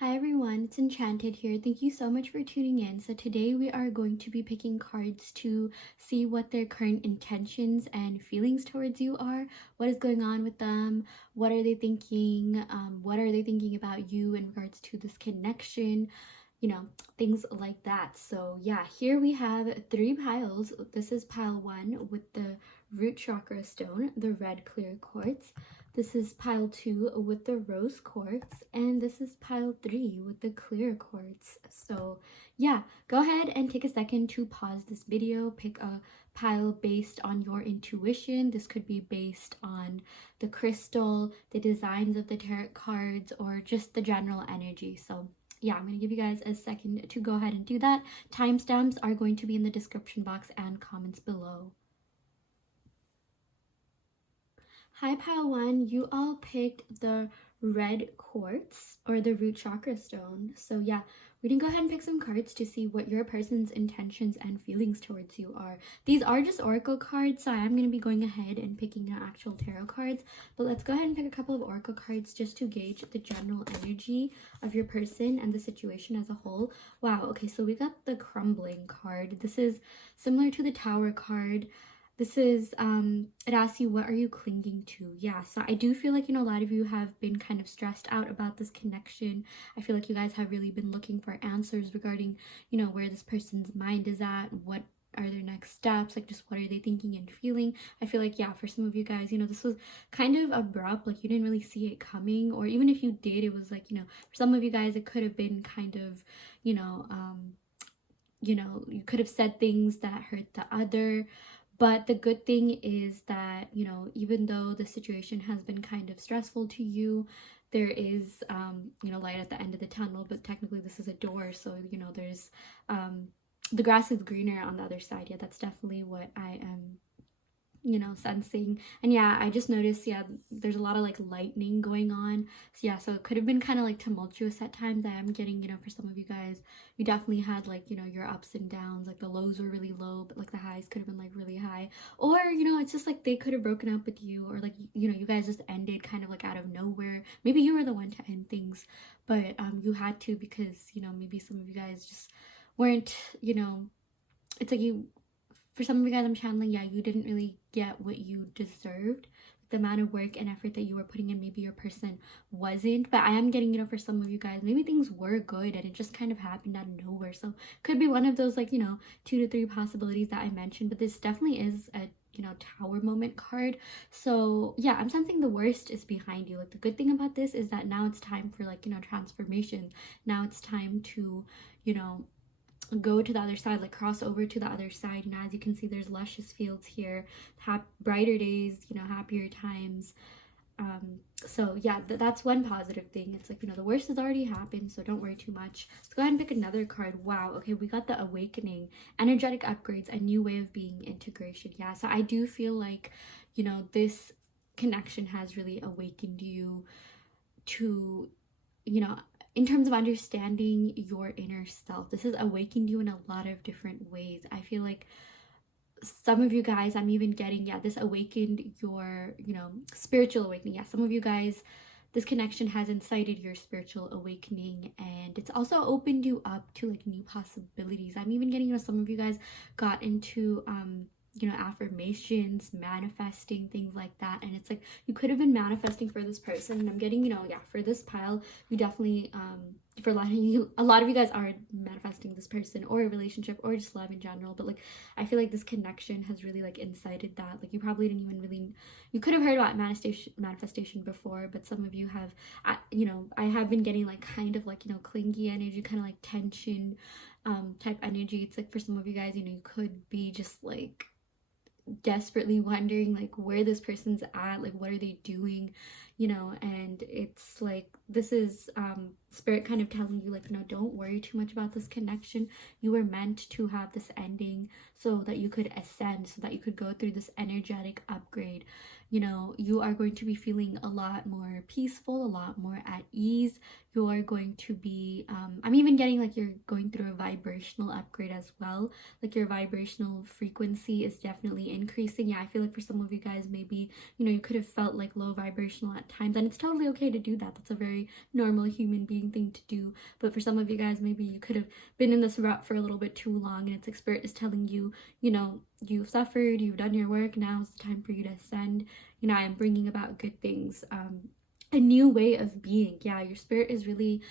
Hi everyone, it's Enchanted here. Thank you so much for tuning in. So today we are going to be picking cards to see what their current intentions and feelings towards you are. What is going on with them? What are they thinking? What are they thinking about you in regards to this connection? You know, things like that. So yeah, here we have 3 piles. This is pile 1 with the root chakra stone, the red clear quartz. This is pile 2 with the rose quartz, and this is pile 3 with the clear quartz. So yeah, go ahead and take a second to pause this video, pick a pile based on your intuition. This could be based on the crystal, the designs of the tarot cards, or just the general energy. So yeah, I'm going to give you guys a second to go ahead and do that. Timestamps are going to be in the description box and comments below. Hi pile 1, you all picked the red quartz or the root chakra stone. So yeah, we can go ahead and pick some cards to see what your person's intentions and feelings towards you are. These are just oracle cards, so I am going to be going ahead and picking actual tarot cards. But let's go ahead and pick a couple of oracle cards just to gauge the general energy of your person and the situation as a whole. Wow, okay, so we got the crumbling card. This is similar to the tower card. This is, it asks you, what are you clinging to? Yeah, so I do feel like, a lot of you have been kind of stressed out about this connection. I feel like you guys have really been looking for answers regarding, where this person's mind is at, what are their next steps, like just what are they thinking and feeling. I feel like, yeah, for some of you guys, this was kind of abrupt, like you didn't really see it coming, or even if you did, it was like, for some of you guys, it could have been kind of, you could have said things that hurt the other. But the good thing is that, even though the situation has been kind of stressful to you, there is, light at the end of the tunnel. But technically this is a door, so, there's, the grass is greener on the other side. Yeah, that's definitely what I am, sensing. And yeah, I just noticed, yeah, there's a lot of like lightning going on. So yeah, so it could have been kind of like tumultuous at times. I am getting, for some of you guys, you definitely had like, your ups and downs, like the lows were really low, but like the highs could have been like really high. Or, it's just like they could have broken up with you, or like, you guys just ended kind of like out of nowhere. Maybe you were the one to end things, but you had to because, maybe some of you guys just weren't, it's like for some of you guys I'm channeling, yeah, you didn't really get what you deserved. The amount of work and effort that you were putting in, maybe your person wasn't. But I am getting, for some of you guys, maybe things were good and it just kind of happened out of nowhere. So could be one of those like, 2 to 3 possibilities that I mentioned. But this definitely is a tower moment card. So yeah, I'm sensing the worst is behind you. Like the good thing about this is that now it's time for like, transformation. Now it's time to, go to the other side, like cross over to the other side. As you can see, there's luscious fields here, brighter days, happier times. So yeah, that's one positive thing. It's like, the worst has already happened, so don't worry too much. Let's go ahead and pick another card. Wow, okay, we got the awakening, energetic upgrades, a new way of being, integration. Yeah, so I do feel like, this connection has really awakened you to, in terms of understanding your inner self. This has awakened you in a lot of different ways. I feel like some of you guys, I'm even getting, yeah, this awakened your, spiritual awakening. Yeah, some of you guys, this connection has incited your spiritual awakening, and it's also opened you up to like new possibilities. I'm even getting, some of you guys got into affirmations, manifesting, things like that. And it's like you could have been manifesting for this person, and I'm getting, yeah, for this pile, you definitely for a lot of you guys are manifesting this person or a relationship or just love in general. But like I feel like this connection has really like incited that. Like you probably didn't even really, you could have heard about manifestation before, but some of you have, I have been getting like kind of like, clingy energy, kind of like tension type energy. It's like for some of you guys, you could be just like desperately wondering like where this person's at, like what are they doing, and it's like this is spirit kind of telling you like, don't worry too much about this connection. You were meant to have this ending so that you could ascend, so that you could go through this energetic upgrade. you know, you are going to be feeling a lot more peaceful, a lot more at ease. You are going to be, I'm even getting like you're going through a vibrational upgrade as well. Like your vibrational frequency is definitely increasing. Yeah, I feel like for some of you guys, maybe, you know, you could have felt like low vibrational at times, and it's totally okay to do that. That's a very normal human being thing to do. But for some of you guys, maybe you could have been in this rut for a little bit too long, and it's like spirit is telling you, you know, you've suffered, you've done your work, now's the time for you to ascend. You know, I am bringing about good things, a new way of being. Yeah, your spirit is really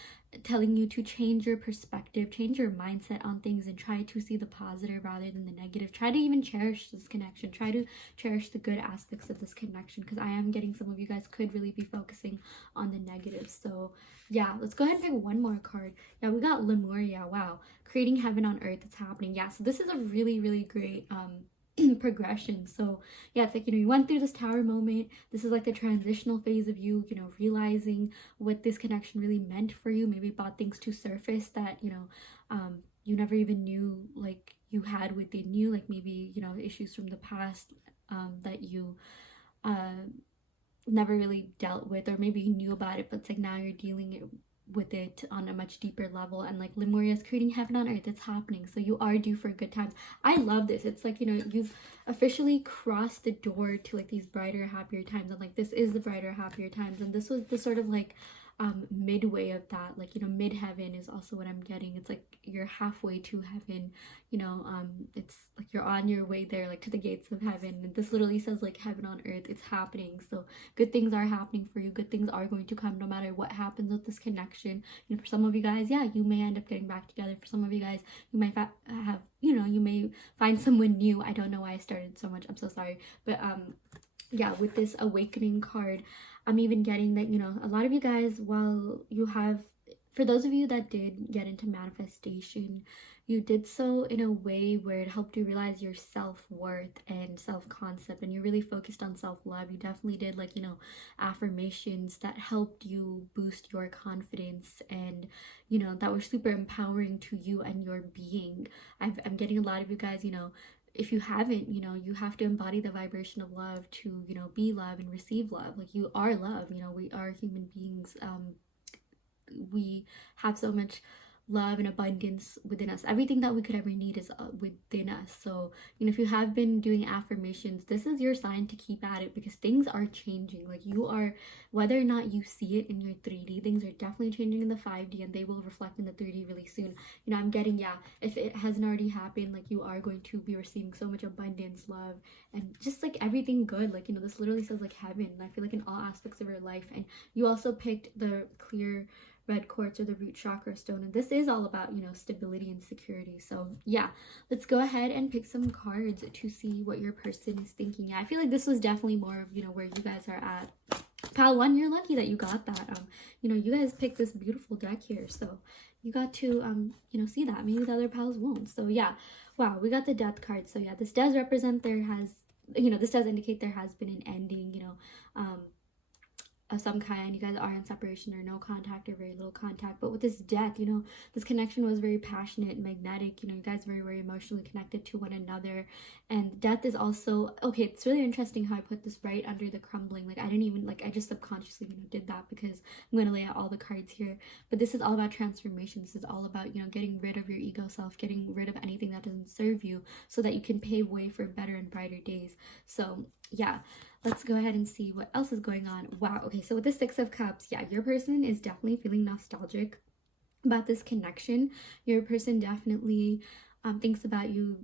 telling you to change your perspective, change your mindset on things, and try to see the positive rather than the negative. Try to even cherish this connection. Try to cherish the good aspects of this connection, because I am getting some of you guys could really be focusing on the negative. So yeah, let's go ahead and pick one more card. Yeah, we got Lemuria. Wow, creating heaven on earth. It's happening. Yeah, so this is a really, really great progression. So yeah, it's like, you know, you went through this tower moment. This is like the transitional phase of you, you know, realizing what this connection really meant for you. Maybe brought things to surface that, you know, you never even knew like you had within you, like maybe, you know, issues from the past that you never really dealt with, or maybe you knew about it, but it's like now you're dealing with it on a much deeper level. And like Lemuria is creating heaven on earth. It's happening. So you are due for good times. I love this. It's like, you know, you've officially crossed the door to like these brighter, happier times, and like this is the brighter, happier times. And this was the sort of like midway of that, like, you know, mid heaven is also what I'm getting. It's like you're halfway to heaven, you know. It's like you're on your way there, like to the gates of heaven. And this literally says like heaven on earth. It's happening. So good things are happening for you. Good things are going to come no matter what happens with this connection. You know, for some of you guys, yeah, you may end up getting back together. For some of you guys, you might have, you know, you may find someone new. I don't know why I started so much, I'm so sorry. But yeah, with this awakening card, I'm even getting that, you know, a lot of you guys, while you have, for those of you that did get into manifestation, you did so in a way where it helped you realize your self-worth and self-concept, and you really focused on self-love. You definitely did, like, you know, affirmations that helped you boost your confidence, and, you know, that were super empowering to you and your being. I'm getting a lot of you guys, you know, if you haven't, you know, you have to embody the vibration of love to, you know, be love and receive love. Like, you are love, you know, we are human beings. We have so much love and abundance within us. Everything that we could ever need is within us. So, you know, if you have been doing affirmations, this is your sign to keep at it, because things are changing. Like, you are, whether or not you see it in your 3D, things are definitely changing in the 5D, and they will reflect in the 3D really soon. You know, I'm getting, yeah, if it hasn't already happened, like, you are going to be receiving so much abundance, love, and just like everything good. Like, you know, this literally says like heaven, I feel like, in all aspects of your life. And you also picked the clear red quartz, or the root chakra stone, and this is all about, you know, stability and security. So yeah, let's go ahead and pick some cards to see what your person is thinking. Yeah, I feel like this was definitely more of, you know, where you guys are at. Pal 1, you're lucky that you got that. You know, you guys picked this beautiful deck here, so you got to you know, see that. Maybe the other pals won't. So yeah, wow, we got the death card. So yeah, this does represent there has, you know, this does indicate there has been an ending, you know, of some kind. You guys are in separation, or no contact, or very little contact. But with this death, you know, this connection was very passionate and magnetic. You know, you guys were very emotionally connected to one another. And death is also, okay, it's really interesting how I put this right under the crumbling. Like, I didn't even, like, I just subconsciously, you know, did that because I'm going to lay out all the cards here. But this is all about transformation. This is all about, you know, getting rid of your ego self, getting rid of anything that doesn't serve you, so that you can pave way for better and brighter days. So yeah, let's go ahead and see what else is going on. Wow, okay, so with the 6 of Cups, yeah, your person is definitely feeling nostalgic about this connection. Your person definitely thinks about you.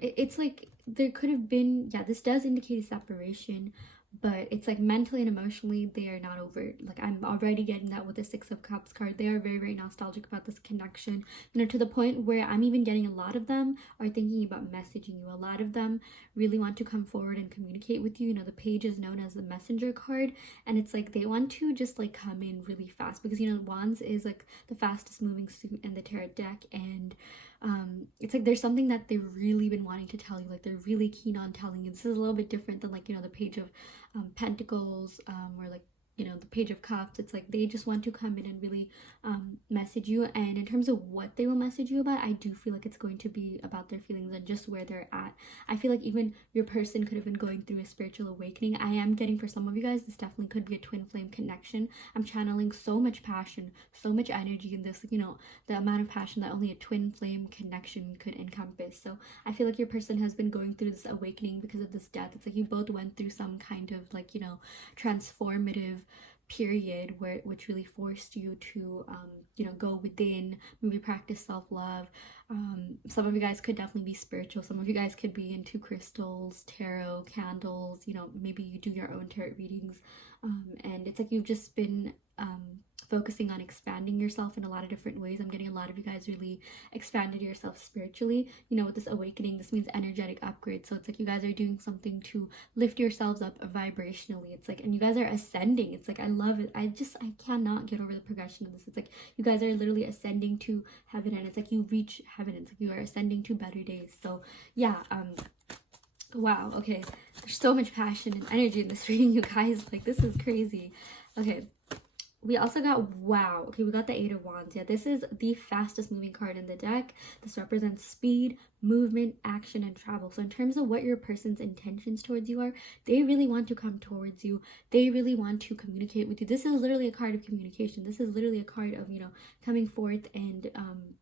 It's like there could have been, yeah, this does indicate a separation, but it's like mentally and emotionally they are not over. Like, I'm already getting that with the 6 of Cups card. They are very, very nostalgic about this connection, you know, to the point where I'm even getting a lot of them are thinking about messaging you. A lot of them really want to come forward and communicate with you. You know, the page is known as the messenger card, and it's like they want to just like come in really fast, because, you know, Wands is like the fastest moving suit in the tarot deck, and it's like there's something that they've really been wanting to tell you. Like, they're really keen on telling you. This is a little bit different than, like, you know, the page of Pentacles, or like, you know, the page of Cups. It's like they just want to come in and really message you, and in terms of what they will message you about, I do feel like it's going to be about their feelings and just where they're at. I feel like even your person could have been going through a spiritual awakening. I am getting, for some of you guys, this definitely could be a twin flame connection. I'm channeling so much passion, so much energy in this, the amount of passion that only a twin flame connection could encompass. So I feel like your person has been going through this awakening because of this death. It's like you both went through some kind of transformative period which really forced you to go within, maybe practice self-love. Some of you guys could definitely be spiritual. Some of you guys could be into crystals, tarot, candles, maybe you do your own tarot readings, and it's like you've just been focusing on expanding yourself in a lot of different ways. I'm getting a lot of you guys really expanded yourself spiritually. With this awakening, this means energetic upgrade. So it's like you guys are doing something to lift yourselves up vibrationally. It's like, and you guys are ascending. It's like, I love it. I cannot get over the progression of this. It's like you guys are literally ascending to heaven, and it's like you reach heaven. It's like you are ascending to better days. So yeah, wow, okay. There's so much passion and energy in this reading, you guys. Like, this is crazy. Okay. We also got, wow, okay, we got the Eight of Wands. Yeah, this is the fastest moving card in the deck. This represents speed, movement, action, and travel. So in terms of what your person's intentions towards you are, they really want to come towards you. They really want to communicate with you. This is literally a card of communication. This is literally a card of, coming forth and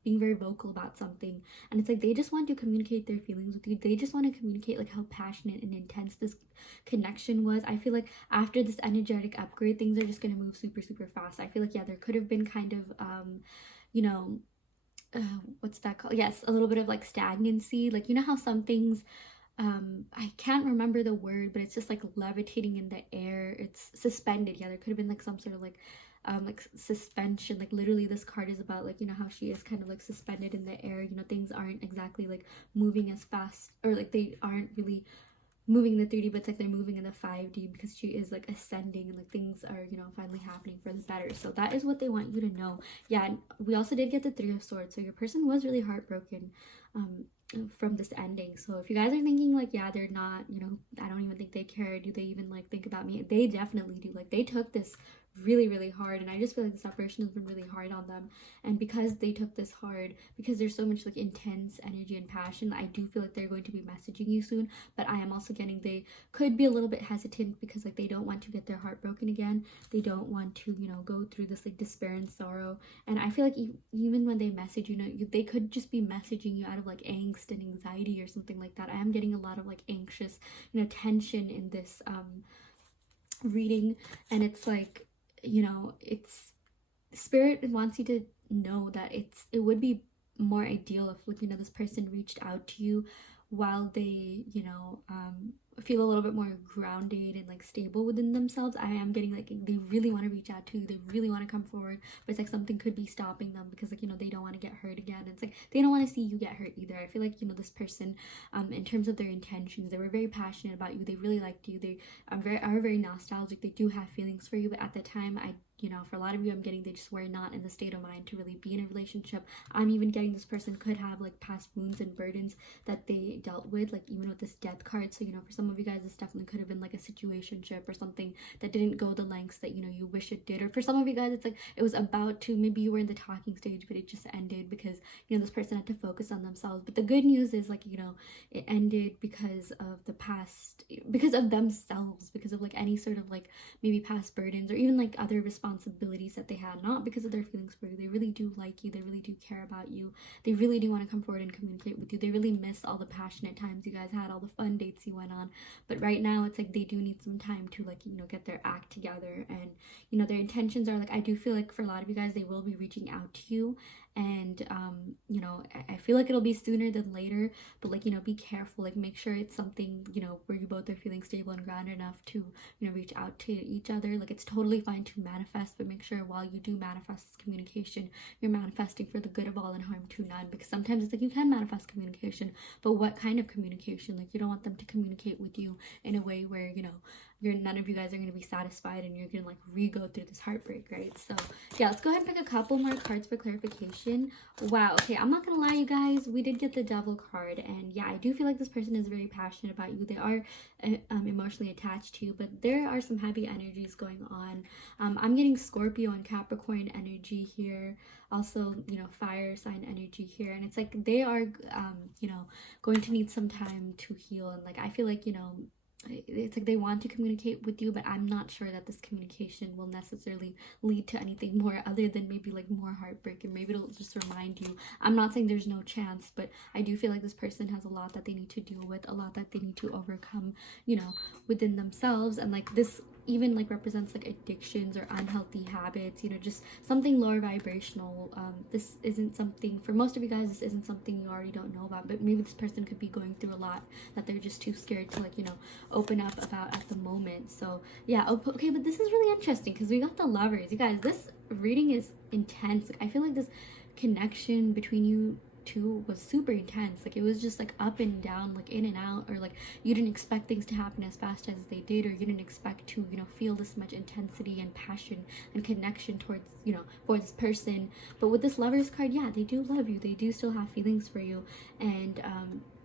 being very vocal about something. And it's like they just want to communicate their feelings with you. They just want to communicate like how passionate and intense this connection was. I feel like after this energetic upgrade, things are just going to move super, super fast. I feel like, yeah, there could have been kind of, what's that called? Yes, a little bit of like stagnancy. Like, how some things, I can't remember the word, but it's just like levitating in the air. It's suspended. Yeah, there could have been like some sort of like suspension. Like literally this card is about like, how she is kind of like suspended in the air. Things aren't exactly like moving as fast, or like they aren't really moving in the 3D, but it's like they're moving in the 5D because she is like ascending, and like things are finally happening for the better. So that is what they want you to know. Yeah, and we also did get the Three of Swords, so your person was really heartbroken from this ending. So if you guys are thinking like, yeah, they're not, I don't even think they care, do they even like think about me? They definitely do. Like, they took this really, really hard, and I just feel like the separation has been really hard on them. And because they took this hard, because there's so much like intense energy and passion, I do feel like they're going to be messaging you soon. But I am also getting they could be a little bit hesitant because like they don't want to get their heart broken again. They don't want to go through this like despair and sorrow. And I feel like even when they message they could just be messaging you out of like angst and anxiety or something like that. I am getting a lot of like anxious tension in this reading, and it's like, it's spirit wants you to know that it would be more ideal if like this person reached out to you while they feel a little bit more grounded and like stable within themselves. I am getting like they really want to reach out to you, they really want to come forward, but it's like something could be stopping them because like they don't want to get hurt again. It's like they don't want to see you get hurt either. I feel like this person in terms of their intentions, they were very passionate about you, they really liked you, they are very nostalgic, they do have feelings for you, but at the time for a lot of you, I'm getting they just were not in the state of mind to really be in a relationship. I'm even getting this person could have like past wounds and burdens that they dealt with, like even with this death card. So for some of you guys, this definitely could have been like a situationship or something that didn't go the lengths that you wish it did. Or for some of you guys, it's like it was about to, maybe you were in the talking stage, but it just ended because this person had to focus on themselves. But the good news is like it ended because of the past, because of themselves, because of like any sort of like maybe past burdens or even like other responsibilities that they had, not because of their feelings for you. They really do like you, they really do care about you, they really do want to come forward and communicate with you, they really miss all the passionate times you guys had, all the fun dates you went on. But right now it's like they do need some time to like get their act together, and their intentions are like, I do feel like for a lot of you guys, they will be reaching out to you. And I feel like it'll be sooner than later, but like be careful, like make sure it's something where you both are feeling stable and grounded enough to reach out to each other. Like, it's totally fine to manifest, but make sure while you do manifest this communication, you're manifesting for the good of all and harm to none. Because sometimes it's like you can manifest communication, but what kind of communication? Like, you don't want them to communicate with you in a way where none of you guys are going to be satisfied, and you're going to like re-go through this heartbreak, right? So yeah, let's go ahead and pick a couple more cards for clarification. Wow, okay, I'm not gonna lie, you guys, we did get the Devil card, and yeah, I do feel like this person is very passionate about you. They are emotionally attached to you, but there are some heavy energies going on. I'm getting Scorpio and Capricorn energy here, also, you know, fire sign energy here, and it's like they are you know, going to need some time to heal. And like I feel like, you know, it's like they want to communicate with you, but I'm not sure that this communication will necessarily lead to anything more other than maybe like more heartbreak, and maybe it'll just remind you. I'm not saying there's no chance, but I do feel like this person has a lot that they need to deal with, a lot that they need to overcome, you know, within themselves. And like this even like represents like addictions or unhealthy habits, you know, just something lower vibrational. This isn't something, for most of you guys, this isn't something you already don't know about, but maybe this person could be going through a lot that they're just too scared to like, you know, open up about at the moment. So yeah, okay, but this is really interesting because we got the Lovers. You guys, this reading is intense. Like I feel like this connection between you two was super intense. Like it was just like up and down, like in and out, or like you didn't expect things to happen as fast as they did, or you didn't expect to, you know, feel this much intensity and passion and connection towards, you know, for this person. But with this Lovers card, yeah, they do love you, they do still have feelings for you. And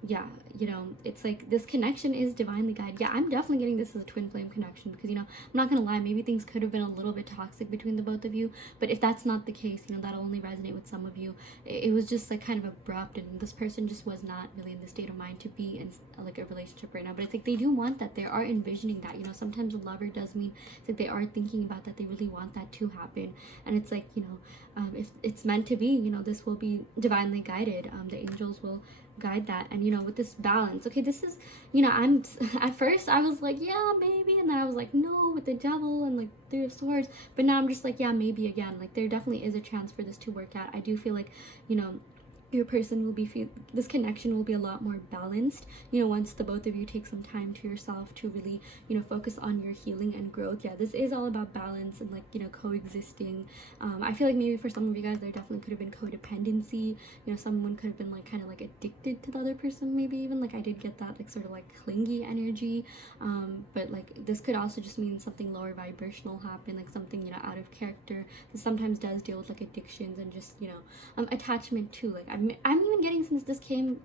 yeah, you know, it's like this connection is divinely guided. Yeah, I'm definitely getting this as a twin flame connection because, you know, I'm not gonna lie, maybe things could have been a little bit toxic between the both of you, but if that's not the case, you know, that'll only resonate with some of you. It was just like kind of abrupt, and this person just was not really in the state of mind to be in like a relationship right now. But I think they do want that, they are envisioning that, you know. Sometimes a lover does mean it's like they are thinking about that, they really want that to happen. And it's like, you know, if it's meant to be, you know, this will be divinely guided. The angels will guide that. And you know, with this balance, okay, this is, you know, I'm at first I was like, yeah, maybe, and then I was like, no, with the Devil and like Three of Swords, but now I'm just like, yeah, maybe again. Like there definitely is a chance for this to work out. I do feel like, you know, your person will be this connection will be a lot more balanced, you know, once the both of you take some time to yourself to really, you know, focus on your healing and growth. Yeah, this is all about balance and like, you know, coexisting. I feel like maybe for some of you guys there definitely could have been codependency, you know, someone could have been like kind of like addicted to the other person, maybe even like I did get that like sort of like clingy energy. But like this could also just mean something lower vibrational happened, like something, you know, out of character. This sometimes does deal with like addictions and just, you know, attachment too. Like I'm even getting, since this came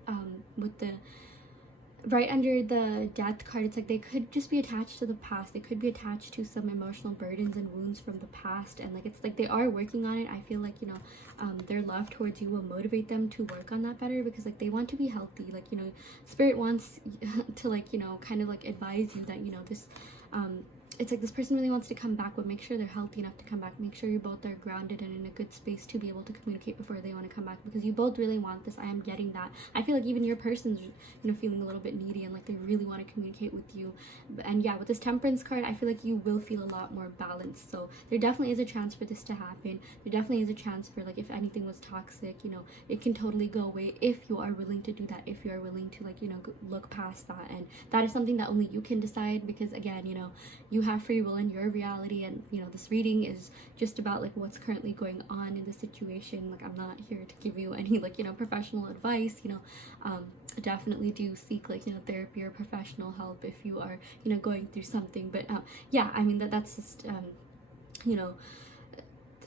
with the right under the Death card, it's like they could just be attached to the past. They could be attached to some emotional burdens and wounds from the past, and like it's like they are working on it. I feel like, you know, their love towards you will motivate them to work on that better, because like they want to be healthy. Like, you know, Spirit wants to like, you know, kind of like advise you that, you know, this it's like this person really wants to come back, but make sure they're healthy enough to come back. Make sure you both are grounded and in a good space to be able to communicate before they want to come back, because you both really want this. I am getting that. I feel like even your person's, you know, feeling a little bit needy and like they really want to communicate with you. And yeah, with this Temperance card, I feel like you will feel a lot more balanced. So there definitely is a chance for this to happen. There definitely is a chance for like, if anything was toxic, you know, it can totally go away if you are willing to do that, if you are willing to like, you know, look past that. And that is something that only you can decide, because again, you know, you have free will in your reality. And you know, this reading is just about like what's currently going on in the situation. Like I'm not here to give you any like, you know, professional advice. You know, definitely do seek like, you know, therapy or professional help if you are, you know, going through something. But yeah, I mean that's just you know,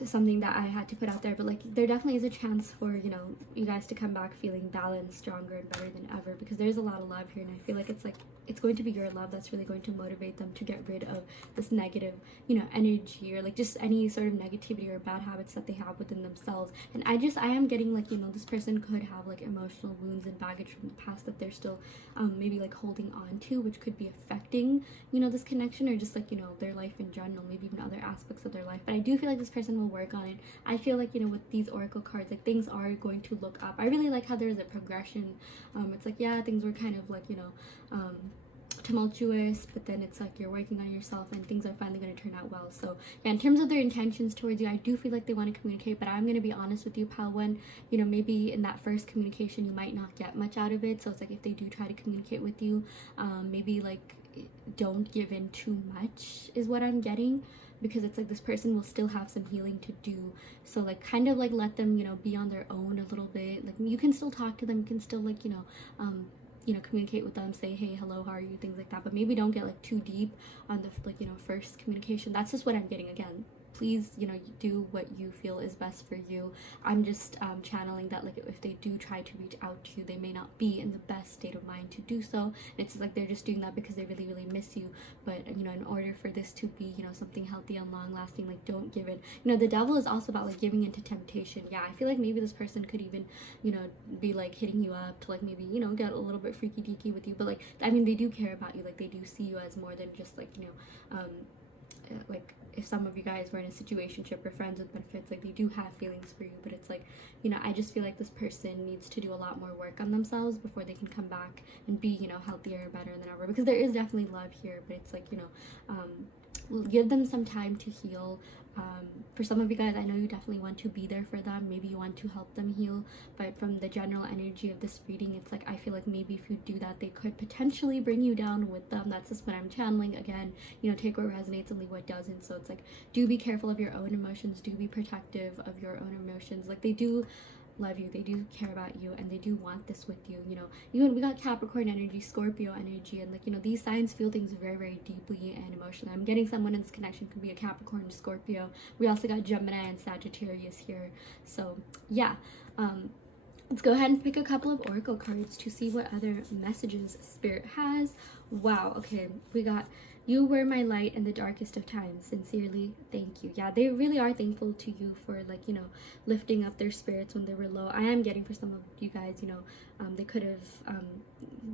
something that I had to put out there. But like there definitely is a chance for, you know, you guys to come back feeling balanced, stronger, and better than ever, because there's a lot of love here. And I feel like it's going to be your love that's really going to motivate them to get rid of this negative, you know, energy, or like just any sort of negativity or bad habits that they have within themselves. And I am getting like, you know, this person could have like emotional wounds and baggage from the past that they're still maybe like holding on to, which could be affecting, you know, this connection, or just like, you know, their life in general, maybe even other aspects of their life. But I do feel like this person will work on it. I feel like, you know, with these oracle cards, like things are going to look up. I really like how there's a progression. It's like, yeah, things were kind of like, you know, tumultuous, but then it's like you're working on yourself and things are finally going to turn out well. So yeah, in terms of their intentions towards you, I do feel like they want to communicate, but I'm going to be honest with you, pal one, you know, maybe in that first communication you might not get much out of it. So it's like if they do try to communicate with you, maybe like don't give in too much is what I'm getting, because it's like this person will still have some healing to do. So like kind of like let them, you know, be on their own a little bit. Like you can still talk to them, you can still like, you know, you know, communicate with them, say hey, hello, how are you, things like that, but maybe don't get like too deep on the like, you know, first communication. That's just what I'm getting. Again, please, you know, do what you feel is best for you. I'm just channeling that like if they do try to reach out to you, they may not be in the best state of mind to do so, and it's like they're just doing that because they really, really miss you. But you know, in order for this to be, you know, something healthy and long lasting, like don't give it, you know, the devil is also about like giving into temptation. Yeah, I feel like maybe this person could even, you know, be like hitting you up to like maybe, you know, get a little bit freaky deaky with you, but like I mean, they do care about you, like they do see you as more than just like, you know, like if some of you guys were in a situationship or friends with benefits, like they do have feelings for you, but it's like, you know, I just feel like this person needs to do a lot more work on themselves before they can come back and be, you know, healthier, better than ever, because there is definitely love here, but it's like, you know, give them some time to heal. For some of you guys, I know you definitely want to be there for them, maybe you want to help them heal, but from the general energy of this reading, it's like I feel like maybe if you do that, they could potentially bring you down with them. That's just what I'm channeling. Again, you know, take what resonates and leave what doesn't. So it's like, do be careful of your own emotions, do be protective of your own emotions. Like they do love you, they do care about you, and they do want this with you. You know, even we got Capricorn energy, Scorpio energy, and like, you know, these signs feel things very, very deeply and emotionally. I'm getting someone in this connection could be a Capricorn, Scorpio. We also got Gemini and Sagittarius here. So yeah, let's go ahead and pick a couple of oracle cards to see what other messages Spirit has. Wow, okay, we got you were my light in the darkest of times. Sincerely, thank you. Yeah, they really are thankful to you for like, you know, lifting up their spirits when they were low. I am getting for some of you guys, you know,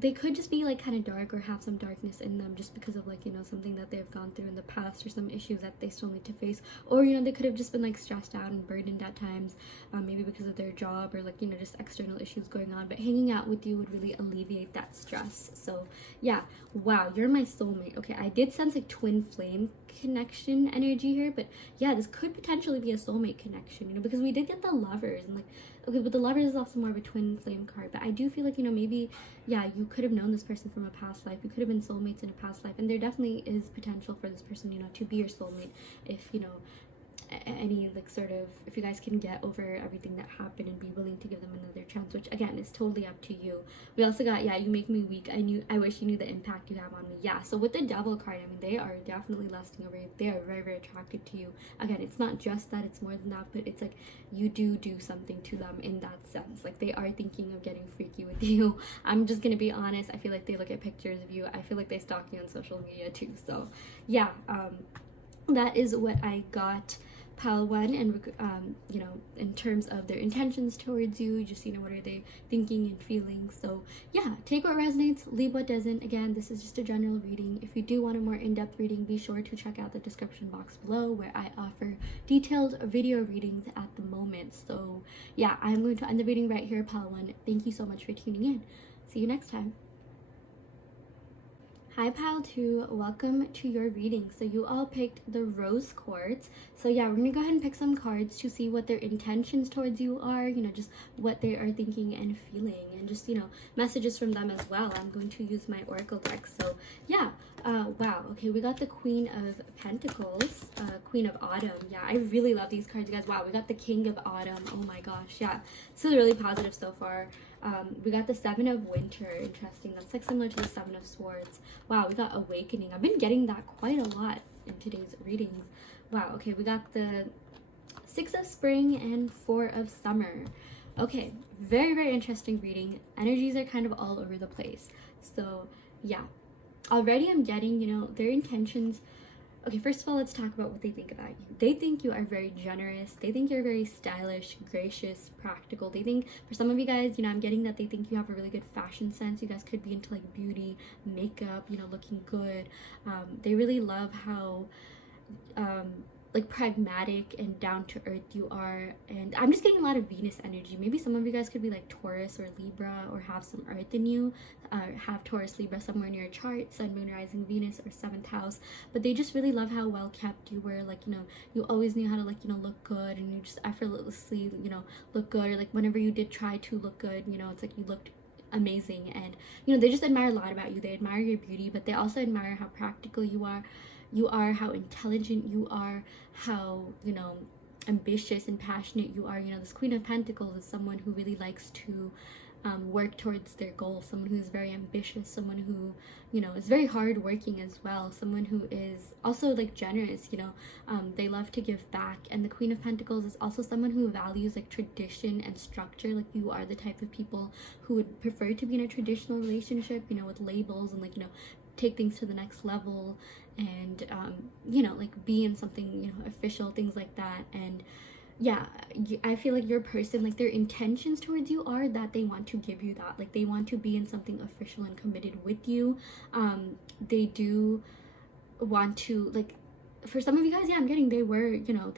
they could just be like kind of dark or have some darkness in them just because of like, you know, something that they've gone through in the past or some issues that they still need to face, or you know, they could have just been like stressed out and burdened at times, maybe because of their job or like, you know, just external issues going on, but hanging out with you would really alleviate that stress. So yeah, wow, you're my soulmate. Okay, I did sense like twin flame connection energy here, but yeah, this could potentially be a soulmate connection, you know, because we did get the lovers, and like, okay, but the lovers is also more of a twin flame card, but I do feel like, you know, maybe, yeah, you could have known this person from a past life, you could have been soulmates in a past life, and there definitely is potential for this person, you know, to be your soulmate if, you know, any like sort of, if you guys can get over everything that happened and be willing to give them another chance, which again is totally up to you. We also got, yeah, you make me weak, I wish you knew the impact you have on me. Yeah, so with the devil card, I mean, they are definitely lusting over you, they are very, very attracted to you. Again, it's not just that, it's more than that, but it's like you do something to them in that sense. Like they are thinking of getting freaky with you. I'm just gonna be honest, I feel like they look at pictures of you, I feel like they stalk you on social media too. So yeah, that is what I got, pile one. And you know, in terms of their intentions towards you, just, you know, what are they thinking and feeling. So yeah, take what resonates, leave what doesn't. Again, this is just a general reading. If you do want a more in-depth reading, be sure to check out the description box below, where I offer detailed video readings at the moment. So yeah, I'm going to end the reading right here, pile one. Thank you so much for tuning in. See you next time. Hi pile 2, welcome to your reading. So you all picked the rose quartz. So yeah, we're gonna go ahead and pick some cards to see what their intentions towards you are, you know, just what they are thinking and feeling, and just, you know, messages from them as well. I'm going to use my oracle deck. So yeah, wow, okay, we got the Queen of Pentacles, Queen of Autumn. Yeah, I really love these cards, you guys. Wow, we got the King of Autumn. Oh my gosh, yeah, this is really positive so far. We got the Seven of Winter. Interesting, that's like similar to the Seven of Swords. Wow, we got Awakening. I've been getting that quite a lot in today's readings. Wow, okay, we got the Six of Spring and Four of Summer. Okay, very, very interesting reading. Energies are kind of all over the place. So yeah, already I'm getting, you know, their intentions. Okay, first of all, let's talk about what they think about you. They think you are very generous. They think you're very stylish, gracious, practical. They think, for some of you guys, you know, I'm getting that they think you have a really good fashion sense. You guys could be into like beauty, makeup, you know, looking good. They really love how like pragmatic and down to earth you are. And I'm just getting a lot of Venus energy. Maybe some of you guys could be like Taurus or Libra, or have some earth in you, have Taurus, Libra somewhere in your chart, sun, moon, rising, Venus, or 7th house. But they just really love how well kept you were. Like, you know, you always knew how to, like, you know, look good, and you just effortlessly, you know, look good. Or like whenever you did try to look good, you know, it's like you looked amazing. And you know, they just admire a lot about you. They admire your beauty, but they also admire how practical you are, how intelligent you are, how, you know, ambitious and passionate you are. You know, this Queen of Pentacles is someone who really likes to work towards their goals, someone who's very ambitious, someone who, you know, is very hardworking as well, someone who is also like generous, you know, they love to give back. And the Queen of Pentacles is also someone who values like tradition and structure. Like you are the type of people who would prefer to be in a traditional relationship, you know, with labels and like, you know, take things to the next level and you know, like be in something, you know, official, things like that. And yeah, I feel like your person, like their intentions towards you are that they want to give you that, like they want to be in something official and committed with you. They do want to, like, for some of you guys, yeah, I'm getting they were, you know,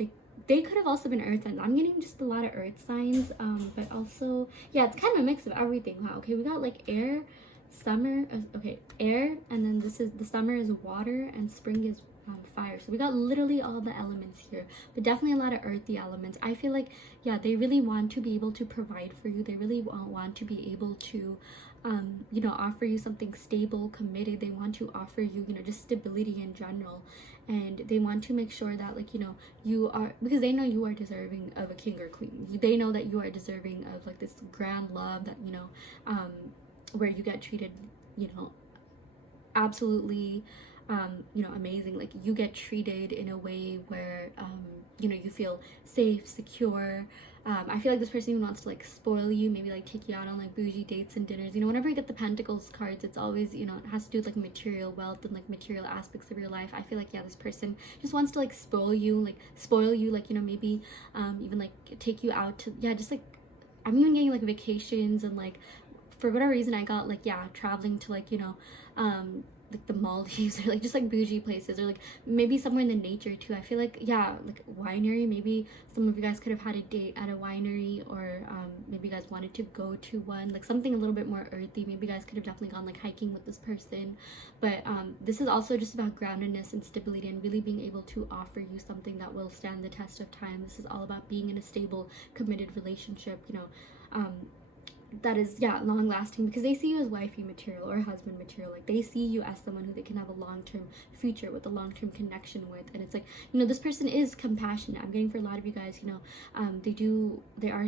they could have also been earth signs. I'm getting just a lot of earth signs, but also, yeah, it's kind of a mix of everything. Wow, okay, we got like air, summer, okay, air, and then this is, the summer is water and spring is fire. So we got literally all the elements here, but definitely a lot of earthy elements. I feel like, yeah, they really want to be able to provide for you. They really want to be able to you know, offer you something stable, committed. They want to offer you, you know, just stability in general. And they want to make sure that, like, you know, you are, because they know you are deserving of a king or queen. They know that you are deserving of like this grand love that, you know, where you get treated, you know, absolutely you know, amazing. Like you get treated in a way where you know, you feel safe, secure. I feel like this person even wants to like spoil you, maybe like take you out on like bougie dates and dinners. You know, whenever you get the Pentacles cards, it's always, you know, it has to do with like material wealth and like material aspects of your life. I feel like, yeah, this person just wants to like spoil you, like, you know, maybe even like take you out to, yeah, just like, I'm even getting like vacations and like, for whatever reason I got like, yeah, traveling to like, you know, like the Maldives or like just like bougie places, or like maybe somewhere in the nature too. I feel like, yeah, like winery, maybe some of you guys could have had a date at a winery, or maybe you guys wanted to go to one, like something a little bit more earthy. Maybe you guys could have definitely gone like hiking with this person. But this is also just about groundedness and stability and really being able to offer you something that will stand the test of time. This is all about being in a stable, committed relationship, you know, that is, yeah, long lasting, because they see you as wifey material or husband material. Like they see you as someone who they can have a long-term future with, a long-term connection with. And it's like, you know, this person is compassionate. I'm getting, for a lot of you guys, you know, they are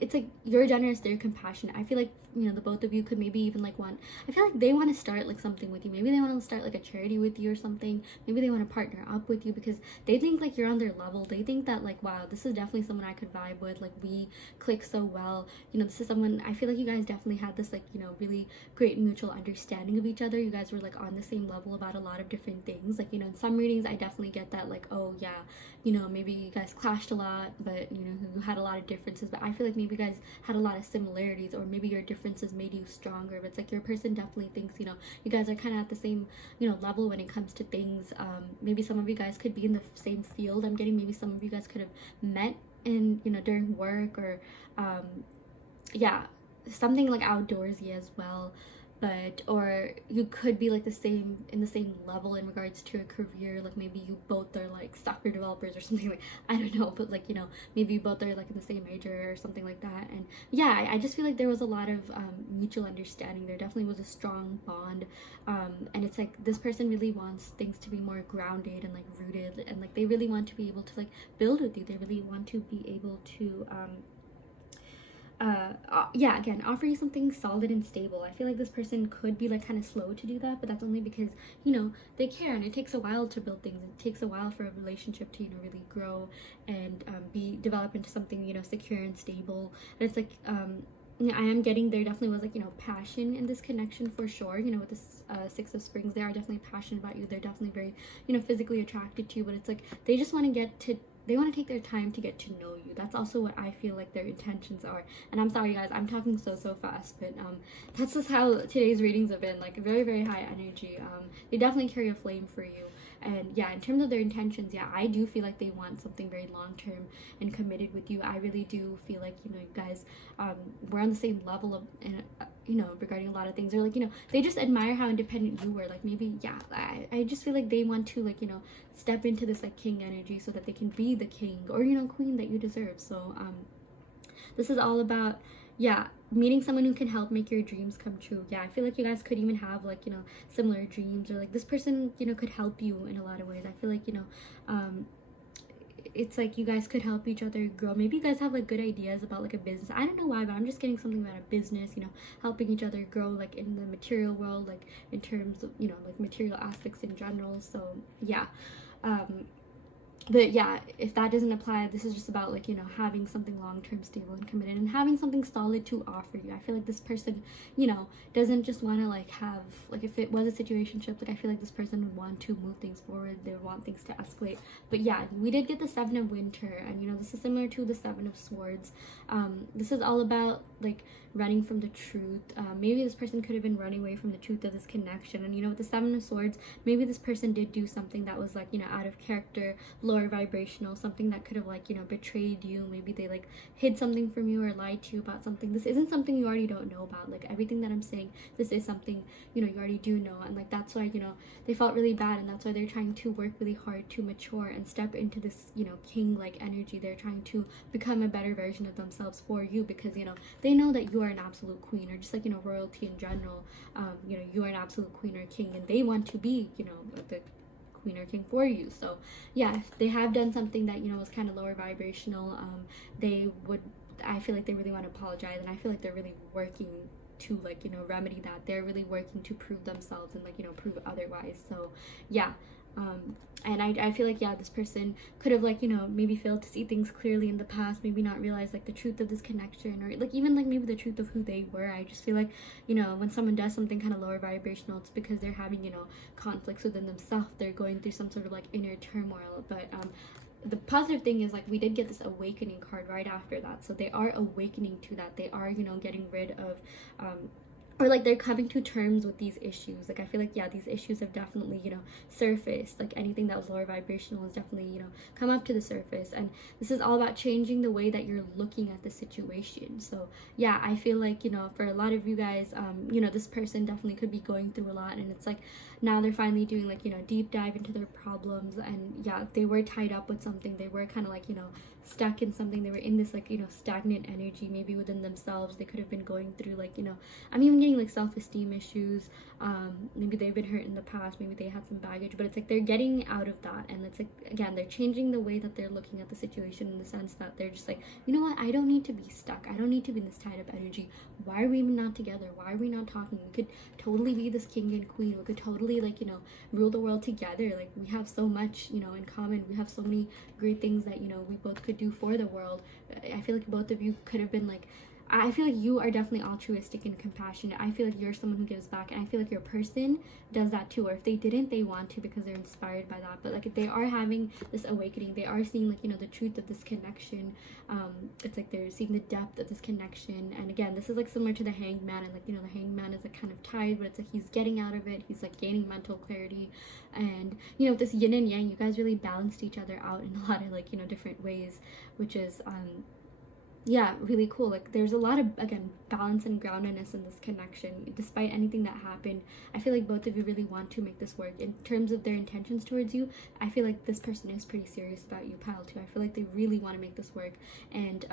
it's like you're generous, they're compassionate. I feel like, you know, the both of you could maybe even like I feel like they want to start like something with you. Maybe they want to start like a charity with you or something. Maybe they want to partner up with you because they think like you're on their level. They think that like, wow, this is definitely someone I could vibe with, like we click so well. You know, this is someone, I feel like you guys definitely had this like, you know, really great mutual understanding of each other. You guys were like on the same level about a lot of different things. Like, you know, in some readings I definitely get that, like, oh yeah, you know, maybe you guys clashed a lot, but you know, you had a lot of differences. But I feel like maybe you guys had a lot of similarities, or maybe your differences made you stronger. But it's like your person definitely thinks, you know, you guys are kind of at the same, you know, level when it comes to things. Maybe some of you guys could be in the same field. I'm getting maybe some of you guys could have met in, you know, during work, or yeah, something like outdoorsy as well. But, or you could be like in the same level in regards to a career. Like maybe you both are like software developers or something, like, I don't know, but like, you know, maybe you both are like in the same major or something like that. And yeah, I just feel like there was a lot of mutual understanding. There definitely was a strong bond, and it's like this person really wants things to be more grounded and like rooted, and like they really want to be able to like build with you. They really want to be able to yeah, again, offer you something solid and stable. I feel like this person could be like kind of slow to do that, but that's only because, you know, they care, and it takes a while to build things. It takes a while for a relationship to, you know, really grow and develop into something, you know, secure and stable. And it's like you know, I am getting, there definitely was like, you know, passion in this connection for sure. You know, with this Six of Springs, they are definitely passionate about you. They're definitely very, you know, physically attracted to you, but it's like they just want to they want to take their time to get to know you. That's also what I feel like their intentions are. And I'm sorry guys, I'm talking so fast, but that's just how today's readings have been, like very, very high energy. They definitely carry a flame for you. And yeah, in terms of their intentions, yeah, I do feel like they want something very long-term and committed with you. I really do feel like, you know, you guys we're on the same level of, you know, regarding a lot of things. Or like, you know, they just admire how independent you were. Like maybe, yeah, I just feel like they want to, like, you know, step into this like king energy so that they can be the king or, you know, queen that you deserve. So this is all about, yeah, meeting someone who can help make your dreams come true. Yeah, I feel like you guys could even have like, you know, similar dreams, or like this person, you know, could help you in a lot of ways. I feel like, you know, it's like you guys could help each other grow. Maybe you guys have like good ideas about like a business. I don't know why, but I'm just getting something about a business, you know, helping each other grow like in the material world, like in terms of, you know, like material aspects in general. So yeah. But yeah, if that doesn't apply, this is just about like, you know, having something long-term, stable and committed, and having something solid to offer you. I feel like this person, you know, doesn't just want to like have, like if it was a situationship, like I feel like this person would want to move things forward. They would want things to escalate. But yeah, we did get the Seven of Winter, and you know, this is similar to the Seven of Swords. This is all about like running from the truth. Maybe this person could have been running away from the truth of this connection. And you know, with the Seven of Swords, maybe this person did do something that was like, you know, out of character, lower vibrational, something that could have like, you know, betrayed you. Maybe they like hid something from you or lied to you about something. This isn't something you already don't know about. Like everything that I'm saying, this is something, you know, you already do know. And like that's why, you know, they felt really bad, and that's why they're trying to work really hard to mature and step into this, you know, king like energy. They're trying to become a better version of themselves for you, because you know, they know that you are an absolute queen, or just like, you know, royalty in general. You know, you are an absolute queen or king, and they want to be, you know, the queen or king for you. So yeah, if they have done something that, you know, was kind of lower vibrational, they would, I feel like they really want to apologize, and I feel like they're really working to like, you know, remedy that. They're really working to prove themselves and like, you know, prove otherwise. So yeah. And I feel like, yeah, this person could have like, you know, maybe failed to see things clearly in the past, maybe not realize like the truth of this connection, or like even like maybe the truth of who they were. I just feel like, you know, when someone does something kind of lower vibrational, it's because they're having, you know, conflicts within themselves. They're going through some sort of like inner turmoil. But the positive thing is like we did get this awakening card right after that, so they are awakening to that. They are, you know, getting rid of or like they're coming to terms with these issues. Like I feel like, yeah, these issues have definitely, you know, surfaced. Like anything that was lower vibrational has definitely, you know, come up to the surface. And this is all about changing the way that you're looking at the situation. So yeah, I feel like, you know, for a lot of you guys, you know, this person definitely could be going through a lot, and it's like now they're finally doing like, you know, deep dive into their problems. And yeah, they were tied up with something. They were kind of like, you know, stuck in something. They were in this like, you know, stagnant energy maybe within themselves. They could have been going through like, you know, I'm even getting like self-esteem issues. Maybe they've been hurt in the past, maybe they had some baggage, but it's like they're getting out of that. And it's like, again, they're changing the way that they're looking at the situation, in the sense that they're just like, you know what, I don't need to be stuck. I don't need to be in this tied up energy. Why are we even not together? Why are we not talking? We could totally be this king and queen. We could totally like, you know, rule the world together. Like we have so much, you know, in common. We have so many great things that, you know, we both could do for the world. I feel like both of you could have been like, I feel like you are definitely altruistic and compassionate. I feel like you're someone who gives back, and I feel like your person does that too. Or if they didn't, they want to because they're inspired by that. But like if they are having this awakening, they are seeing like, you know, the truth of this connection. It's like they're seeing the depth of this connection. And again, this is like similar to the Hanged Man, and like, you know, the Hanged Man is like kind of tied, but it's like he's getting out of it. He's like gaining mental clarity. And you know, with this yin and yang, you guys really balanced each other out in a lot of like, you know, different ways, which is yeah, really cool. Like there's a lot of, again, balance and groundedness in this connection despite anything that happened. I feel like both of you really want to make this work. In terms of their intentions towards you, I feel like this person is pretty serious about you, pile too. I feel like they really want to make this work. And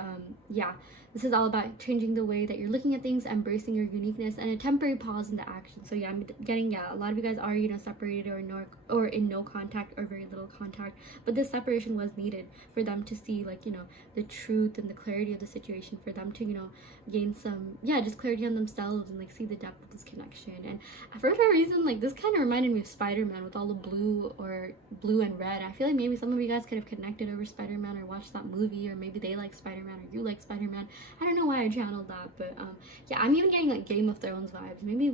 yeah, this is all about changing the way that you're looking at things, embracing your uniqueness, and a temporary pause in the action. So yeah, I'm getting, yeah, a lot of you guys are, you know, separated or in no contact or very little contact, but this separation was needed for them to see like, you know, the truth and the clarity of the situation, for them to, you know, gain some, yeah, just clarity on themselves and like see the depth of this connection. And for whatever reason, like this kind of reminded me of Spider-Man with all the blue and red. I feel like maybe some of you guys could have connected over Spider-Man or watched that movie, or maybe they like Spider-Man or you like Spider-Man. I don't know why I channeled that, but yeah, I'm even getting like Game of Thrones vibes. Maybe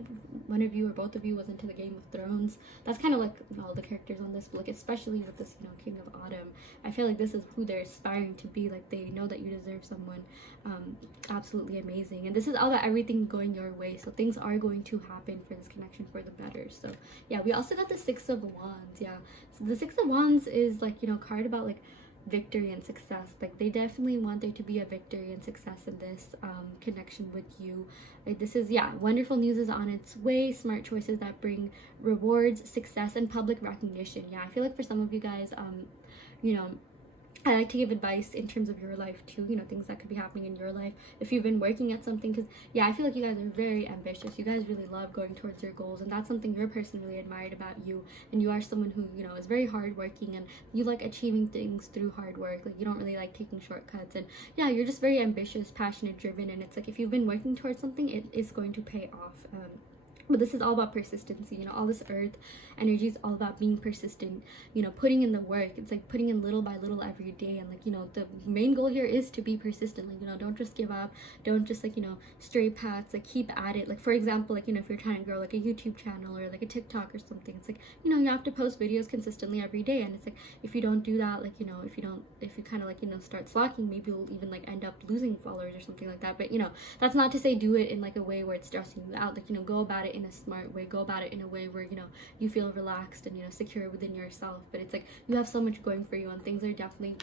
one of you or both of you was into the Game of Thrones. That's kind of like all the characters on this, but like especially with this, you know, King of Autumn, I feel like this is who they're aspiring to be. Like they know that you deserve someone absolutely amazing, and this is all about everything going your way. So things are going to happen for this connection for the better. So yeah, we also got the Six of Wands. Yeah, so the Six of Wands is like, you know, card about like victory and success. Like they definitely want there to be a victory and success in this connection with you. Like this is, yeah, wonderful news is on its way, smart choices that bring rewards, success, and public recognition. Yeah, I feel like for some of you guys, you know, I like to give advice in terms of your life too, you know, things that could be happening in your life if you've been working at something. Because yeah, I feel like you guys are very ambitious. You guys really love going towards your goals, and that's something your person really admired about you. And you are someone who, you know, is very hardworking, and you like achieving things through hard work. Like, you don't really like taking shortcuts, and yeah, you're just very ambitious, passionate, driven. And it's like, if you've been working towards something, it is going to pay off. But this is all about persistency, you know, all this earth energy is all about being persistent, you know, putting in the work. It's like putting in little by little every day. And like, you know, the main goal here is to be persistent. Like, you know, don't just give up, don't just like, you know, stray paths, like keep at it. Like, for example, like, you know, if you're trying to grow like a YouTube channel or like a TikTok or something, it's like, you know, you have to post videos consistently every day. And it's like, if you don't do that, like, you know, if you kind of like, you know, start slacking, maybe you'll even like end up losing followers or something like that. But, you know, that's not to say do it in like a way where it's stressing you out. Like, you know, go about it in a smart way, go about it in a way where, you know, you feel relaxed and, you know, secure within yourself. But it's like, you have so much going for you, and things are definitely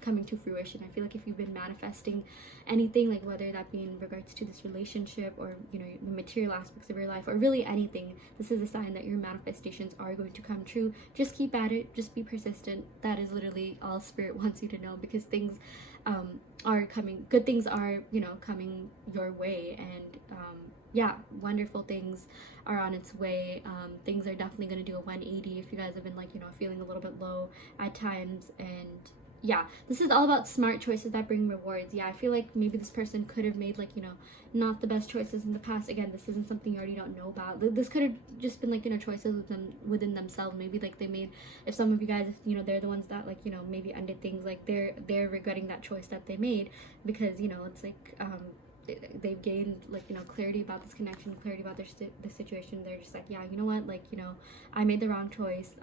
coming to fruition. I feel like if you've been manifesting anything, like whether that be in regards to this relationship or, you know, the material aspects of your life, or really anything, this is a sign that your manifestations are going to come true. Just keep at it, just be persistent. That is literally all spirit wants you to know, because things are coming, good things are, you know, coming your way. And yeah, wonderful things are on its way. Things are definitely going to do a 180 if you guys have been like, you know, feeling a little bit low at times. And yeah, this is all about smart choices that bring rewards. Yeah, I feel like maybe this person could have made like, you know, not the best choices in the past. Again, this isn't something you already don't know about. This could have just been like, you know, choices within themselves. Maybe like they made, if some of you guys, you know, they're the ones that like, you know, maybe ended things, like they're regretting that choice that they made, because, you know, it's like they've gained like, you know, clarity about this connection, clarity about the situation. They're just like, yeah, you know what, like, you know, I made the wrong choice,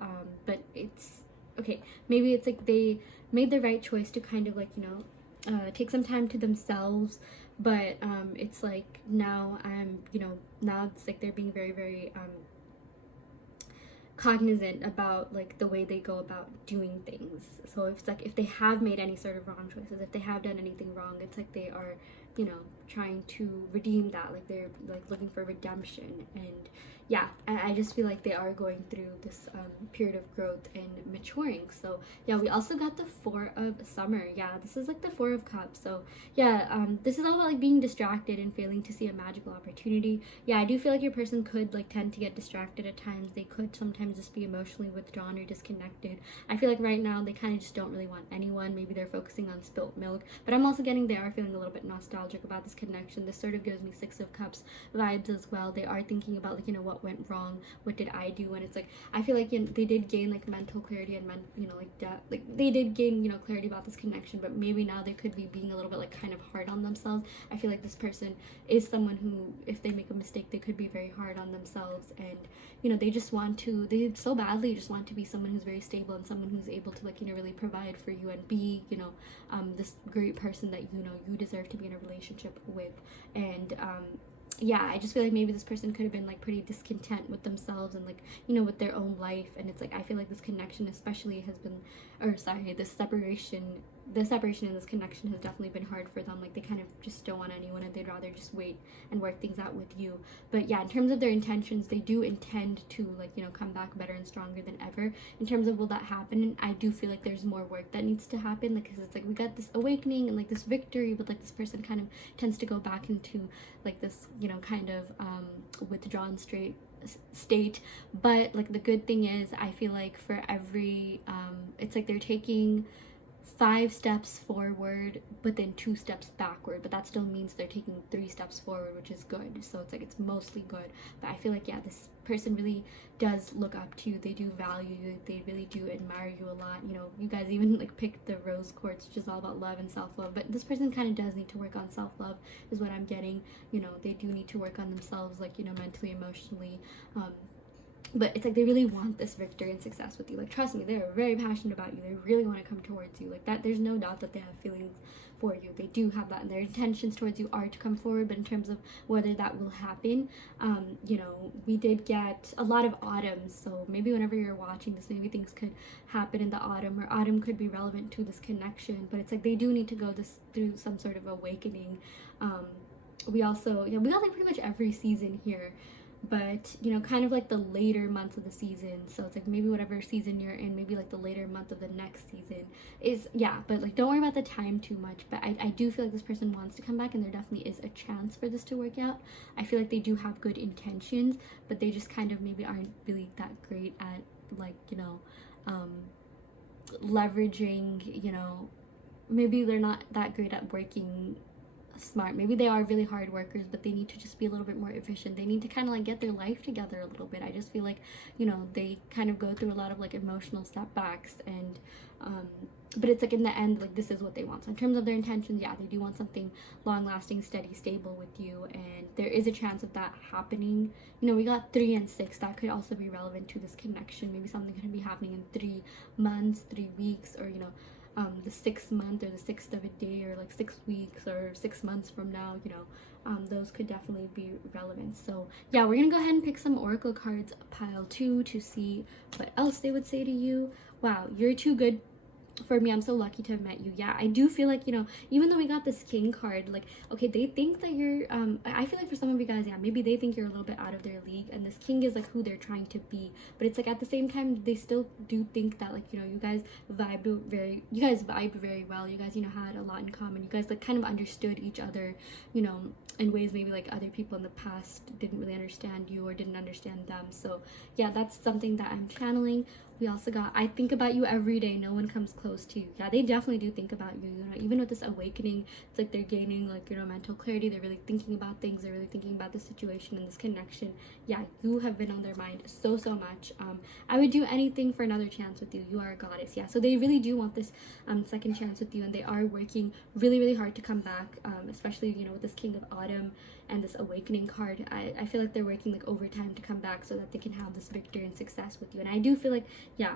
but it's okay. Maybe it's like they made the right choice to kind of like, you know, take some time to themselves. But it's like now you know, now it's like they're being very, very cognizant about like the way they go about doing things. So it's like, if they have made any sort of wrong choices, if they have done anything wrong, it's like they are, you know, trying to redeem that. Like, they're like looking for redemption. And yeah, I just feel like they are going through this period of growth and maturing. So yeah, we also got the 4 of Summer. Yeah, this is like the 4 of Cups. So yeah, this is all about like being distracted and failing to see a magical opportunity. Yeah, I do feel like your person could like tend to get distracted at times. They could sometimes just be emotionally withdrawn or disconnected. I feel like right now they kind of just don't really want anyone. Maybe they're focusing on spilt milk. But I'm also getting they are feeling a little bit nostalgic about this connection. This sort of gives me 6 of Cups vibes as well. They are thinking about like, you know, what went wrong, what did I do? And it's like, I feel like, you know, they did gain like mental clarity and you know, like that, like they did gain, you know, clarity about this connection. But maybe now they could be being a little bit like kind of hard on themselves. I feel like this person is someone who, if they make a mistake, they could be very hard on themselves. And you know, they just want to, they so badly just want to be someone who's very stable and someone who's able to like, you know, really provide for you and be, you know, this great person that, you know, you deserve to be in a relationship with. And yeah, I just feel like maybe this person could have been like pretty discontent with themselves and like, you know, with their own life. And it's like, I feel like this connection especially has been, or sorry, the separation in this connection has definitely been hard for them. Like, they kind of just don't want anyone and they'd rather just wait and work things out with you. But yeah, in terms of their intentions, they do intend to like, you know, come back better and stronger than ever. In terms of will that happen, I do feel like there's more work that needs to happen, like, because it's like we got this awakening and like this victory, but like this person kind of tends to go back into like this, you know, kind of withdrawn state. But like the good thing is, I feel like for every it's like they're taking 5 steps forward but then 2 steps backward, but that still means they're taking 3 steps forward, which is good. So it's like, it's mostly good. But I feel like, yeah, this person really does look up to you. They do value you. They really do admire you a lot. You know, you guys even like picked the rose quartz, which is all about love and self-love. But this person kind of does need to work on self-love, is what I'm getting. You know, they do need to work on themselves, like, you know, mentally, emotionally. But it's like they really want this victory and success with you. Like, trust me, they're very passionate about you. They really want to come towards you. Like, that, there's no doubt that they have feelings for you. They do have that, and their intentions towards you are to come forward. But in terms of whether that will happen, you know, we did get a lot of autumn. So maybe whenever you're watching this, maybe things could happen in the autumn, or autumn could be relevant to this connection. But it's like they do need to go through some sort of awakening. We also, yeah, we got like pretty much every season here. but you know, kind of like the later months of the season. So it's like maybe whatever season you're in, maybe like the later month of the next season is, yeah. But like, don't worry about the time too much. But I do feel like this person wants to come back, and there definitely is a chance for this to work out. I feel like they do have good intentions, but they just kind of maybe aren't really that great at, like, you know, leveraging, you know, maybe they're not that great at working smart. Maybe they are really hard workers, but they need to just be a little bit more efficient. They need to kind of like get their life together a little bit. I just feel like, you know, they kind of go through a lot of like emotional setbacks, and but it's like in the end, like, this is what they want. So in terms of their intentions, yeah, they do want something long lasting, steady, stable with you, and there is a chance of that happening. You know, we got 3 and 6. That could also be relevant to this connection. Maybe something could be happening in 3 months, 3 weeks, or, you know, the 6th month, or the 6th of a day, or like 6 weeks, or 6 months from now, you know, those could definitely be relevant. So yeah, we're gonna go ahead and pick some oracle cards, pile 2, to see what else they would say to you. Wow, you're too good for me. I'm so lucky to have met you. Yeah, I do feel like, you know, even though we got this king card, like, okay, they think that you're I feel like for some of you guys, yeah, maybe they think you're a little bit out of their league, and this king is like who they're trying to be. But it's like at the same time, they still do think that, like, you know, you guys vibed very well. You guys, you know, had a lot in common. You guys like kind of understood each other, you know, in ways maybe like other people in the past didn't really understand you or didn't understand them. So yeah, that's something that I'm channeling. We also got, I think about you every day, no one comes close to you. Yeah, they definitely do think about you, you know, even with this awakening. It's like they're gaining, like, you know, mental clarity. They're really thinking about things. They're really thinking about the situation and this connection. Yeah, you have been on their mind so much. I would do anything for another chance with you. You are a goddess. Yeah, so they really do want this second chance with you, and they are working really hard to come back, especially, you know, with this King of Autumn and this awakening card. I feel like they're working like overtime to come back so that they can have this victory and success with you. And I do feel like, yeah,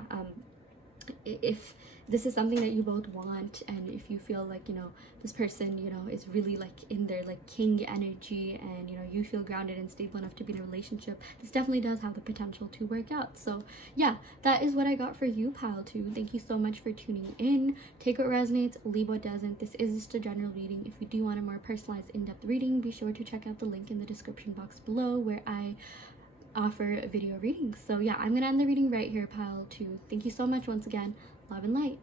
if this is something that you both want, and if you feel like, you know, this person, you know, is really like in their like king energy, and, you know, you feel grounded and stable enough to be in a relationship, this definitely does have the potential to work out. So yeah, that is what I got for you, pile 2. Thank you so much for tuning in. Take what resonates, leave what doesn't. This is just a general reading. If you do want a more personalized, in-depth reading, be sure to check out the link in the description box below, where I offer video readings. So yeah, I'm gonna end the reading right here, pile 2. Thank you so much once again. Love and light.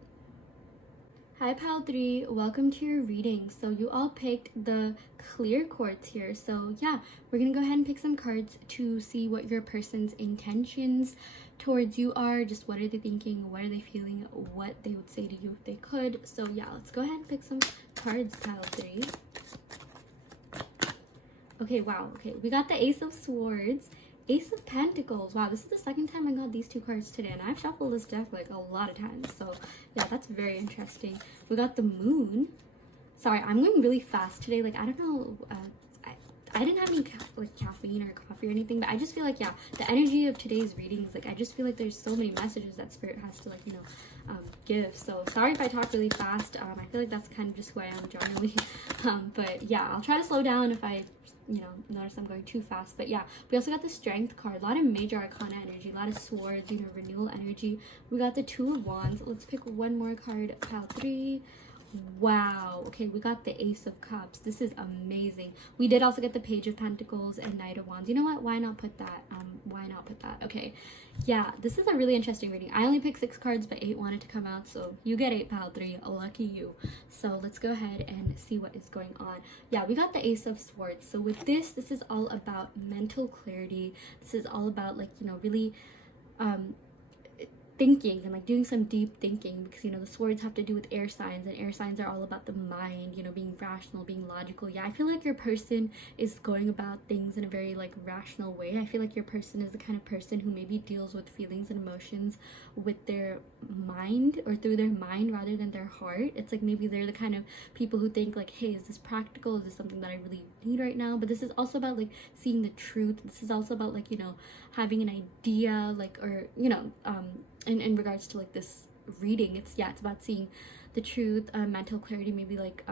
Hi pile 3, welcome to your reading. So you all picked the clear quartz here. So yeah, we're gonna go ahead and pick some cards to see what your person's intentions towards you are. Just what are they thinking, what are they feeling, what they would say to you if they could. So yeah, let's go ahead and pick some cards, pile 3. Okay, wow, okay, we got the Ace of Swords, Ace of Pentacles. Wow, this is the second time I got these 2 cards today, and I've shuffled this deck like a lot of times. So yeah, that's very interesting. We got the Moon. Sorry, I'm going really fast today. Like, I don't know, I didn't have any caffeine or coffee or anything, but I just feel like, yeah, the energy of today's readings, like, I just feel like there's so many messages that Spirit has to, like, you know, give. So sorry if I talk really fast. I feel like that's kind of just who I am generally. But yeah, I'll try to slow down if I, you know, notice I'm going too fast. But yeah, we also got the Strength card, a lot of major arcana energy, a lot of swords, you know, renewal energy. We got the 2 of Wands. Let's pick one more card, pile 3. Wow, okay, we got the Ace of Cups. This is amazing. We did also get the Page of Pentacles and Knight of Wands. You know what, why not put that? Okay, yeah, this is a really interesting reading. I only picked 6 cards, but 8 wanted to come out, so you get 8, pile 3. Lucky you. So let's go ahead and see what is going on. Yeah, we got the Ace of Swords. So with this is all about mental clarity. This is all about, like, you know, really thinking and like doing some deep thinking, because, you know, the swords have to do with air signs, and air signs are all about the mind, you know, being rational, being logical. Yeah, I feel like your person is going about things in a very like rational way. I feel like your person is the kind of person who maybe deals with feelings and emotions with their mind, or through their mind rather than their heart. It's like maybe they're the kind of people who think like, hey, is this practical? Is this something that I really need right now? But this is also about like seeing the truth. This is also about like, you know, having an idea, like, or, you know, in regards to like this reading, it's about seeing the truth, mental clarity, maybe like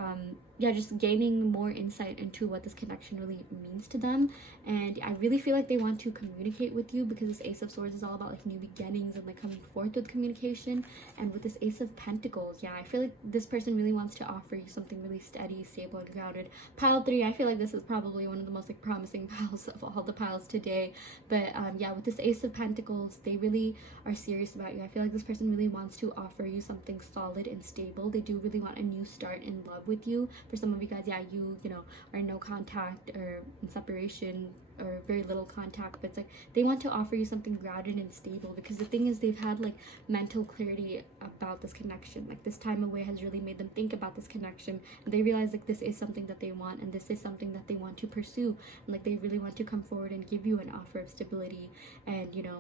yeah, just gaining more insight into what this connection really means to them. And I really feel like they want to communicate with you, because this Ace of Swords is all about like new beginnings and like coming forth with communication. And with this Ace of Pentacles, yeah, I feel like this person really wants to offer you something really steady, stable, and grounded. Pile 3, I feel like this is probably one of the most like promising piles of all the piles today. But yeah, with this Ace of Pentacles, they really are serious about you. I feel like this person really wants to offer you something solid and stable. They do really want a new start in love with you. For some of you guys, yeah, you know, are in no contact or in separation or very little contact, but it's like they want to offer you something grounded and stable, because the thing is, they've had like mental clarity about this connection. Like this time away has really made them think about this connection, and they realize like this is something that they want, and this is something that they want to pursue, and like they really want to come forward and give you an offer of stability. And you know,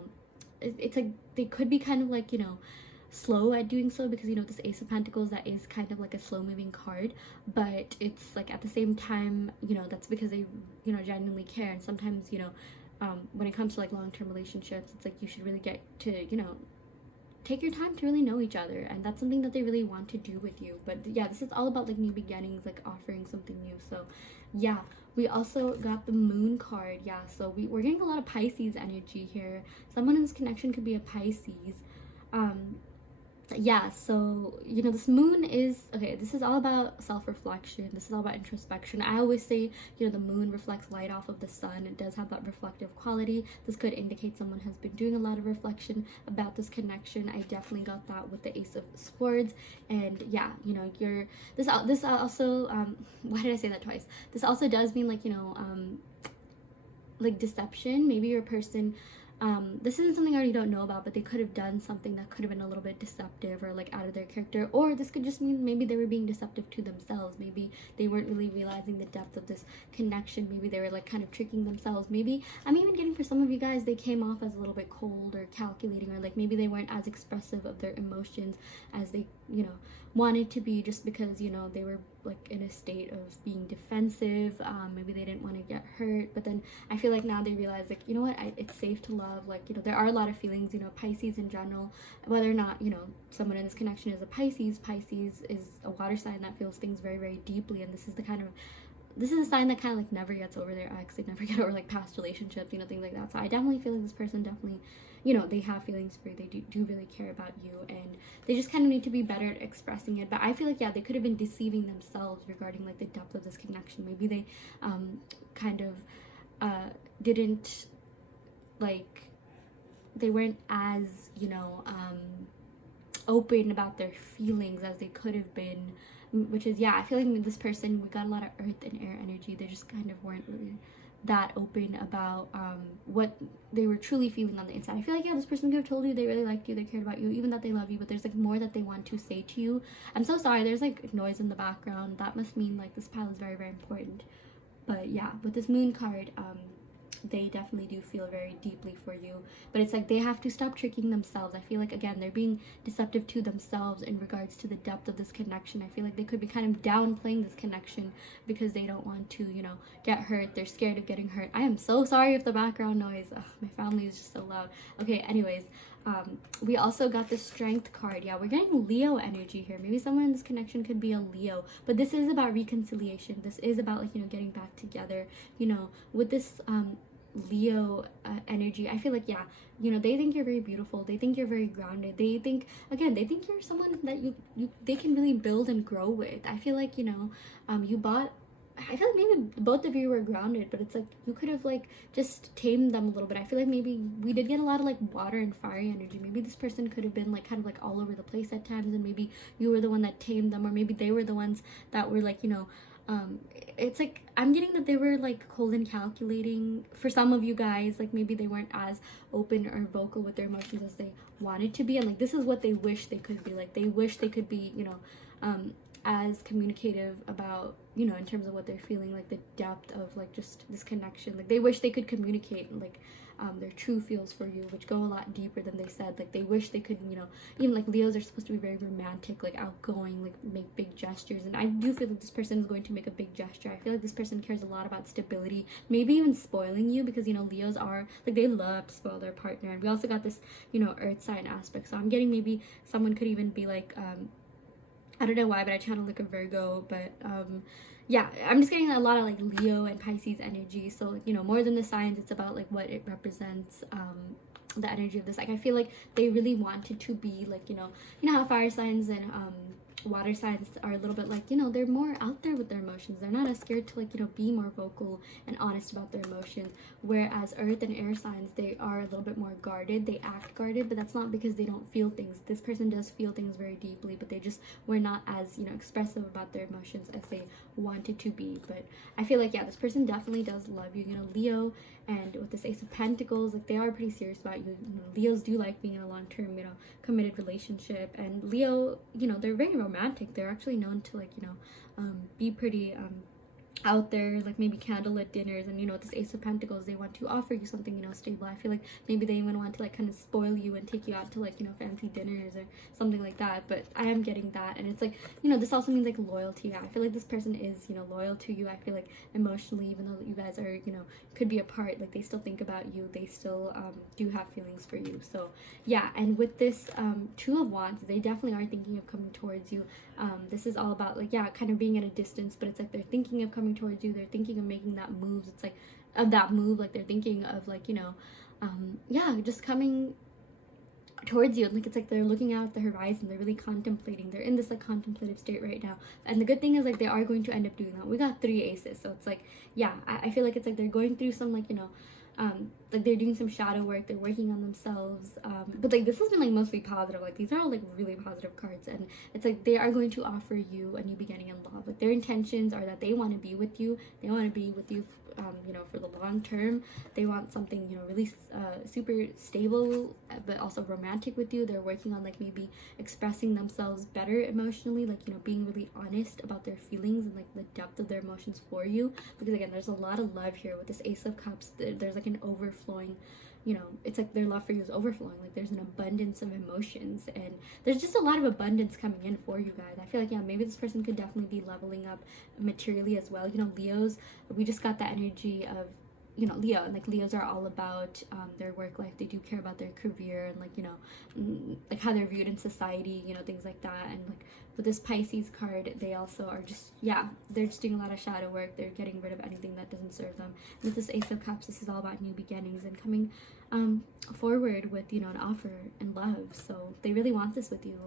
it's like they could be kind of like, you know, slow at doing so, because you know, this Ace of Pentacles, that is kind of like a slow moving card, but it's like at the same time, you know, that's because they, you know, genuinely care. And sometimes, you know, when it comes to like long-term relationships, it's like you should really get to, you know, take your time to really know each other, and that's something that they really want to do with you. But yeah, this is all about like new beginnings, like offering something new. So yeah, we also got the Moon card. Yeah, so we're getting a lot of Pisces energy here. Someone in this connection could be a Pisces. Yeah, so you know, this moon is okay, this is all about self-reflection, this is all about introspection. I always say, you know, the moon reflects light off of the sun. It does have that reflective quality. This could indicate someone has been doing a lot of reflection about this connection. I definitely got that with the Ace of Swords. And yeah, you know, you're this also why did I say that twice? This also does mean like, you know, like deception. Maybe your person, this isn't something I already don't know about, but they could have done something that could have been a little bit deceptive or like out of their character. Or this could just mean maybe they were being deceptive to themselves. Maybe they weren't really realizing the depth of this connection. Maybe they were like kind of tricking themselves. Maybe I'm even getting, for some of you guys, they came off as a little bit cold or calculating, or like maybe they weren't as expressive of their emotions as they, you know, wanted to be, just because, you know, they were like in a state of being defensive. Maybe they didn't want to get hurt, but then I feel like now they realize like, you know what, it's safe to love. Like, you know, there are a lot of feelings, you know, Pisces in general, whether or not, you know, someone in this connection is a Pisces is a water sign that feels things very, very deeply. And this is a sign that kind of like never gets over their ex. They never get over like past relationships, you know, things like that. So I definitely feel like this person definitely, you know, they have feelings for you. They do really care about you, and they just kind of need to be better at expressing it. But I feel like, yeah, they could have been deceiving themselves regarding like the depth of this connection. Maybe they kind of didn't like, they weren't as, you know, open about their feelings as they could have been. Which is, yeah, I feel like with this person, we got a lot of earth and air energy. They just kind of weren't really that open about what they were truly feeling on the inside. I feel like, yeah, this person could have told you they really liked you, they cared about you, even that they love you, but there's like more that they want to say to you. I'm so sorry, there's like noise in the background. That must mean like this pile is very, very important. But yeah, with this moon card, they definitely do feel very deeply for you, but it's like they have to stop tricking themselves. I feel like, again, they're being deceptive to themselves in regards to the depth of this connection. I feel like they could be kind of downplaying this connection because they don't want to, you know, get hurt. They're scared of getting hurt. I am so sorry if the background noise, my family is just so loud. Okay, anyways, we also got the Strength card. Yeah, we're getting Leo energy here. Maybe someone in this connection could be a Leo, but this is about reconciliation. This is about like, you know, getting back together. You know, with this Leo energy, I feel like, yeah, you know, they think you're very beautiful. They think you're very grounded. They think, again, they think you're someone that they can really build and grow with. I feel like, you know, I feel like maybe both of you were grounded, but it's like you could have like just tamed them a little bit. I feel like maybe we did get a lot of like water and fiery energy. Maybe this person could have been like kind of like all over the place at times, and maybe you were the one that tamed them, or maybe they were the ones that were like, you know, it's like I'm getting that they were like cold and calculating for some of you guys. Like maybe they weren't as open or vocal with their emotions as they wanted to be, and like this is what they wish they could be. Like they wish they could be, you know, as communicative about, you know, in terms of what they're feeling, like the depth of like just this connection. Like they wish they could communicate like their true feels for you, which go a lot deeper than they said. Like they wish they could, you know, even like Leos are supposed to be very romantic, like outgoing, like make big gestures, and I do feel like this person is going to make a big gesture. I feel like this person cares a lot about stability, maybe even spoiling you, because, you know, Leos are like, they love to spoil their partner. And we also got this, you know, earth sign aspect, so I'm getting maybe someone could even be like I don't know why, but I channel like a Virgo, but yeah, I'm just getting a lot of like Leo and Pisces energy. So like, you know, more than the signs, it's about like what it represents, the energy of this. Like I feel like they really wanted to be like, you know how fire signs and water signs are a little bit like, you know, they're more out there with their emotions. They're not as scared to like, you know, be more vocal and honest about their emotions. Whereas earth and air signs, they are a little bit more guarded. They act guarded, but that's not because they don't feel things. This person does feel things very deeply, but they just were not as, you know, expressive about their emotions as they wanted to be. But I feel like, yeah, this person definitely does love you. You know, Leo, and with this Ace of Pentacles, like they are pretty serious about you. You know, Leos do like being in a long-term, you know, committed relationship. And Leo, you know, they're very romantic. They're actually known to like, you know, be pretty out there, like maybe candlelit dinners. And you know, with this Ace of Pentacles, they want to offer you something, you know, stable. I feel like maybe they even want to like kind of spoil you and take you out to like, you know, fancy dinners or something like that. But I am getting that, and it's like, you know, this also means like loyalty. I feel like this person is, you know, loyal to you. I feel like emotionally, even though you guys are, you know, could be apart, like they still think about you. They still do have feelings for you. So yeah, and with this Two of Wands, they definitely are thinking of coming towards you. This is all about like, yeah, kind of being at a distance, but it's like they're thinking of coming towards you. They're thinking of making that moves. It's like of that move, like they're thinking of like, you know, yeah, just coming towards you. And like it's like they're looking out the horizon. They're really contemplating. They're in this like contemplative state right now. And the good thing is like they are going to end up doing that. We got 3 aces, so it's like, yeah, I feel like it's like they're going through some like, you know, like they're doing some shadow work. They're working on themselves, but like this has been like mostly positive. Like these are all like really positive cards, and it's like they are going to offer you a new beginning in love. Like their intentions are that they want to be with you. They want to be with you, you know, for the long term. They want something, you know, really super stable, but also romantic with you. They're working on like maybe expressing themselves better emotionally, like, you know, being really honest about their feelings and like the depth of their emotions for you. Because again, there's a lot of love here with this Ace of Cups. There's like an overflowing, you know, it's like their love for you is overflowing. Like there's an abundance of emotions, and there's just a lot of abundance coming in for you guys. I feel like, yeah, maybe this person could definitely be leveling up materially as well. You know, Leos, we just got the energy of, you know, Leo, and like Leos are all about their work life. They do care about their career and like, you know, like how they're viewed in society, you know, things like that. And like with this Pisces card, they also are just, yeah, they're just doing a lot of shadow work. They're getting rid of anything that doesn't serve them. And with this Ace of Cups, this is all about new beginnings and coming forward with, you know, an offer and love. So they really want this with you.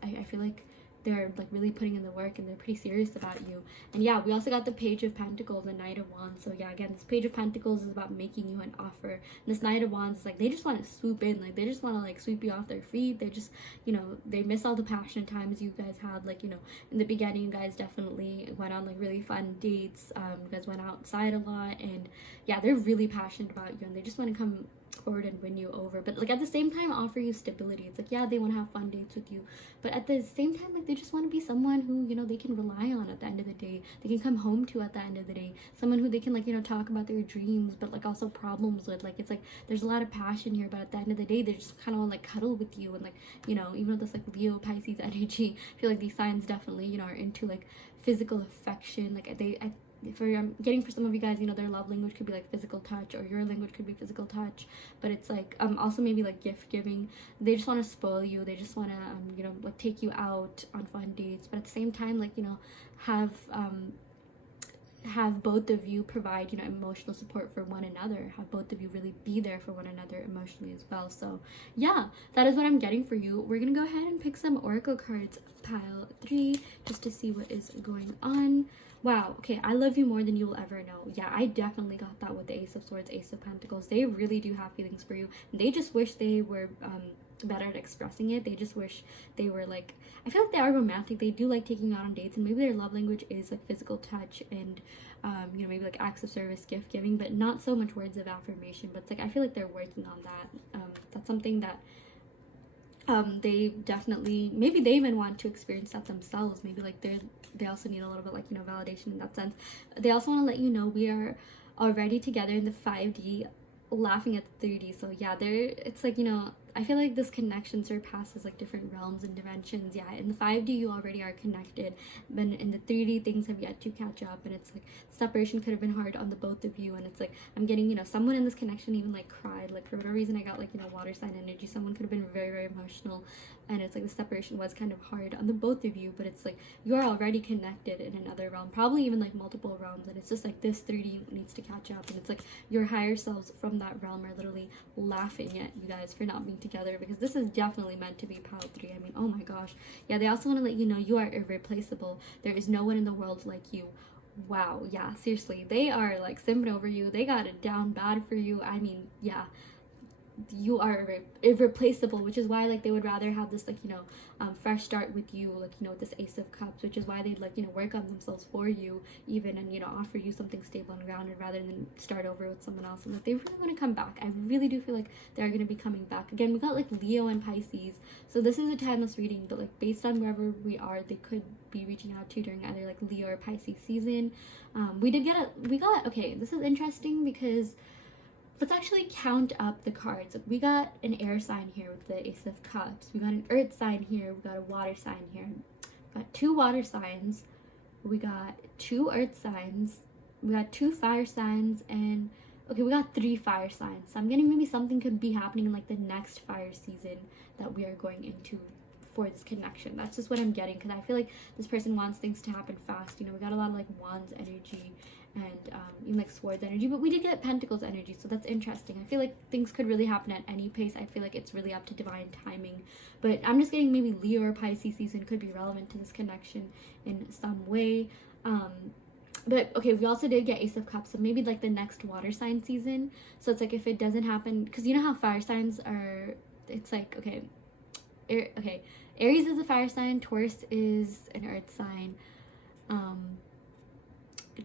I feel like they're like really putting in the work, and they're pretty serious about you. And yeah, we also got the Page of Pentacles and Knight of Wands. So yeah, again, this Page of Pentacles is about making you an offer, and this Knight of Wands is like they just want to swoop in. Like they just want to like sweep you off their feet. They just, you know, they miss all the passionate times you guys had. Like, you know, in the beginning, you guys definitely went on like really fun dates. You guys went outside a lot, and yeah, they're really passionate about you, and they just want to come forward and win you over, but like at the same time offer you stability. It's like, yeah, they want to have fun dates with you, but at the same time, like they just want to be someone who, you know, they can rely on at the end of the day. They can come home to at the end of the day. Someone who they can like, you know, talk about their dreams, but like also problems with. Like it's like there's a lot of passion here, but at the end of the day, they just kind of want to like cuddle with you. And like, you know, even with this like Leo Pisces energy, I feel like these signs definitely, you know, are into like physical affection. Like getting for some of you guys, you know, their love language could be like physical touch, or your language could be physical touch, but it's like also maybe like gift giving. They just want to spoil you. They just want to you know, like take you out on fun dates, but at the same time, like, you know, have both of you provide, you know, emotional support for one another. Have both of you really be there for one another emotionally as well. So yeah, that is what I'm getting for you. We're gonna go ahead and pick some oracle cards, pile 3, just to see what is going on. Wow, okay, I love you more than you will ever know. Yeah, I definitely got that with the Ace of Swords, Ace of Pentacles. They really do have feelings for you. They just wish they were better at expressing it. They just wish they were like, I feel like they are romantic. They do like taking you out on dates, and maybe their love language is like physical touch and you know, maybe like acts of service, gift giving, but not so much words of affirmation. But it's like I feel like they're working on that. That's something that they definitely, maybe they even want to experience that themselves. Maybe like they also need a little bit like, you know, validation in that sense. They also want to let you know we are already together in the 5D, laughing at the 3D. So yeah, it's like, you know, I feel like this connection surpasses like different realms and dimensions. Yeah, in the 5D you already are connected, but in the 3D things have yet to catch up, and it's like separation could have been hard on the both of you. And it's like I'm getting, you know, someone in this connection even like cried, like for whatever reason I got like, you know, water sign energy. Someone could have been very, very emotional, and it's like the separation was kind of hard on the both of you, but it's like you're already connected in another realm, probably even like multiple realms, and it's just like this 3D needs to catch up. And it's like your higher selves from that realm are literally laughing at you guys for not being together, because this is definitely meant to be pile 3. I mean, oh my gosh. Yeah, they also want to let you know you are irreplaceable. There is no one in the world like you. Wow, yeah, seriously, they are like simping over you. They got it down bad for you. I mean, yeah, you are irreplaceable, which is why like they would rather have this like, you know, fresh start with you, like, you know, with this Ace of Cups, which is why they'd like, you know, work on themselves for you even, and, you know, offer you something stable and grounded rather than start over with someone else. And like they really want to come back. I really do feel like they're going to be coming back. Again, we got like Leo and Pisces, so this is a timeless reading, but like based on wherever we are, they could be reaching out to you during either like Leo or Pisces season. We got okay, this is interesting because let's actually count up the cards. We got an air sign here with the Ace of Cups. We got an earth sign here. We got a water sign here. We got 2 water signs. We got 2 earth signs. We got 2 fire signs. And, okay, we got 3 fire signs. So I'm getting maybe something could be happening in, like, the next fire season that we are going into for this connection. That's just what I'm getting, because I feel like this person wants things to happen fast. You know, we got a lot of, like, wands energy and even like swords energy, but we did get pentacles energy, so that's interesting. I feel like things could really happen at any pace. I feel like it's really up to divine timing, but I'm just getting maybe Leo or Pisces season could be relevant to this connection in some way. But okay, we also did get Ace of Cups, so maybe like the next water sign season. So it's like if it doesn't happen, because you know how fire signs are, it's like, okay, Aries is a fire sign, Taurus is an earth sign,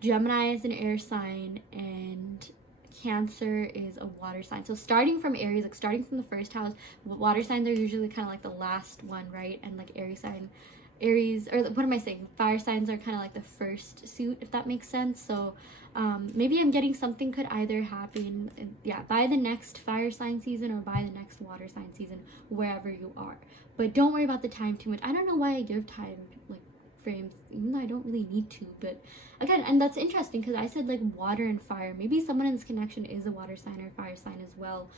Gemini is an air sign, and Cancer is a water sign. So starting from Aries, like starting from the first house, water signs are usually kind of like the last one, right? And like Aries, or what am I saying? Fire signs are kind of like the first suit, if that makes sense. So maybe I'm getting something could either happen, yeah, by the next fire sign season or by the next water sign season, wherever you are. But don't worry about the time too much. I don't know why I give time like frames, even though I don't really need to. But again, and that's interesting because I said like water and fire. Maybe someone in this connection is a water sign or fire sign as well,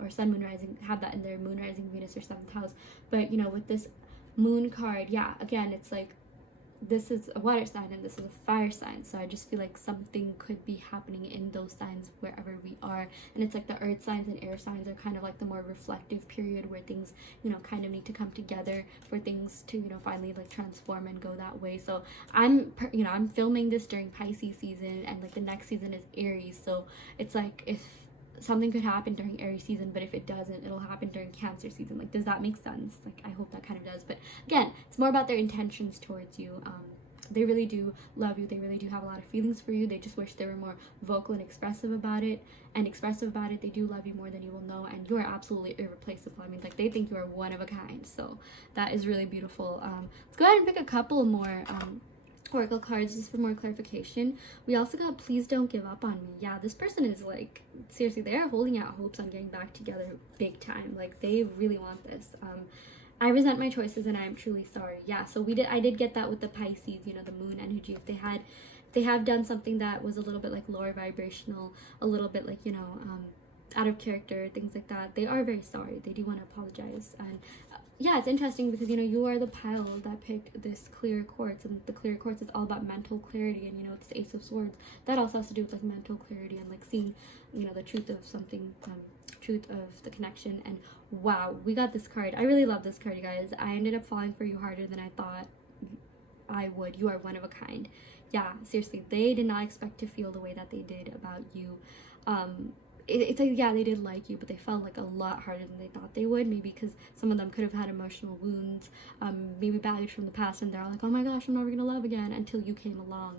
or sun, moon, rising, have that in their moon, rising, Venus, or 7th house. But you know, with this moon card, yeah, again, it's like this is a water sign and this is a fire sign, so I just feel like something could be happening in those signs wherever we are. And it's like the earth signs and air signs are kind of like the more reflective period where things, you know, kind of need to come together for things to, you know, finally like transform and go that way. So I'm filming this during Pisces season, and like the next season is Aries, so it's like if something could happen during Aries season, but if it doesn't, it'll happen during Cancer season. Like, does that make sense? Like, I hope that kind of does. But again, it's more about their intentions towards you. They really do love you. They really do have a lot of feelings for you. They just wish they were more vocal and expressive about it. They do love you more than you will know, and you are absolutely irreplaceable. I mean, like, they think you are one of a kind. So that is really beautiful. Let's go ahead and pick a couple more oracle cards just for more clarification. We also got Please Don't Give Up on Me. Yeah, this person is like, seriously, they are holding out hopes on getting back together big time. Like, they really want this. I resent my choices and I am truly sorry. Yeah, so I did get that with the Pisces, you know, the moon energy. If they have done something that was a little bit like lower vibrational, a little bit like, you know, out of character, things like that, they are very sorry. They do want to apologize. And yeah, it's interesting because, you know, you are the pile that picked this clear quartz, and the clear quartz is all about mental clarity. And, you know, it's the Ace of Swords. That also has to do with like mental clarity and like seeing, you know, the truth of something, truth of the connection. And wow, we got this card. I really love this card, you guys. I ended up falling for you harder than I thought I would. You are one of a kind. Yeah, seriously, they did not expect to feel the way that they did about you. It's like, yeah, they did like you, but they felt like a lot harder than they thought they would. Maybe because some of them could have had emotional wounds, maybe baggage from the past, and they're all like, oh my gosh, I'm never gonna love again, until you came along.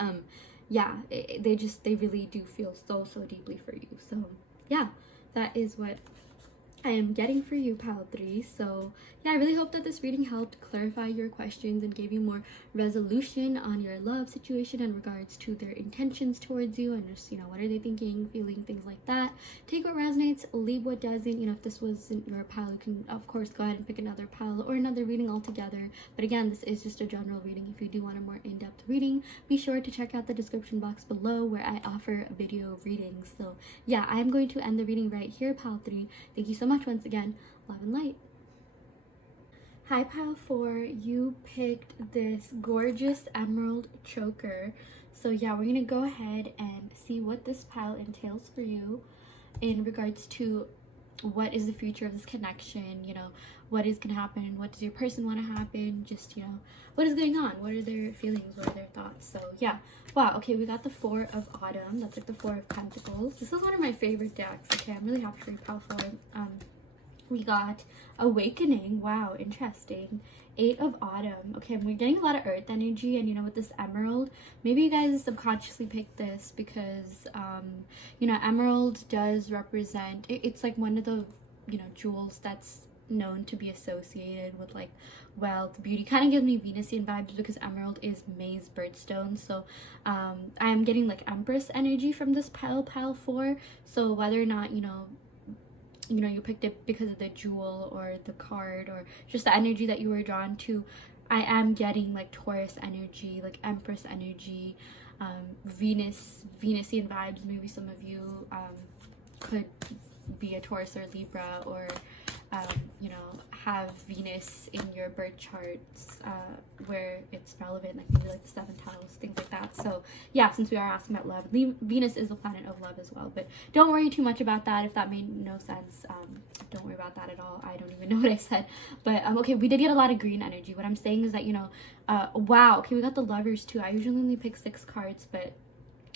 And yeah, they really do feel so deeply for you. So yeah, that is what I am getting for you, pile 3. So yeah, I really hope that this reading helped clarify your questions and gave you more resolution on your love situation in regards to their intentions towards you, and just, you know, what are they thinking, feeling, things like that. Take what resonates, leave what doesn't. You know, if this wasn't your pile, you can of course go ahead and pick another pile or another reading altogether. But again, this is just a general reading. If you do want a more in-depth reading, be sure to check out the description box below where I offer video readings. So yeah, I'm going to end the reading right here, pile 3. Thank you so much once again. Love and light. Hi, pile 4. You picked this gorgeous emerald choker. So yeah, we're gonna go ahead and see what this pile entails for you in regards to what is the future of this connection. You know, what is gonna happen, what does your person want to happen, just, you know, what is going on, what are their feelings, what are their thoughts. So yeah, wow. Okay, we got the 4 of Autumn. That's like the 4 of Pentacles. This is one of my favorite decks. Okay, I'm really happy for you, pile 4. We got Awakening. Wow, interesting. 8 of Autumn. Okay, we're getting a lot of earth energy, and you know, with this emerald, maybe you guys subconsciously picked this because you know, emerald does represent, it's like one of the, you know, jewels that's known to be associated with like wealth, beauty. Kind of gives me Venusian vibes because emerald is May's birthstone. So I'm getting like Empress energy from this pile 4. So whether or not, you know, you picked it because of the jewel or the card or just the energy that you were drawn to, I am getting like Taurus energy, like Empress energy, Venusian vibes. Maybe some of you could be a Taurus or Libra, or you know, have Venus in your birth charts where it's relevant, like maybe like the 7th house, things like that. So yeah, since we are asking about love, Venus is a planet of love as well, but don't worry too much about that. If that made no sense, don't worry about that at all. I don't even know what I said. But okay, we did get a lot of green energy. What I'm saying is that, you know, wow, okay, we got the Lovers too. I usually only pick 6 cards, but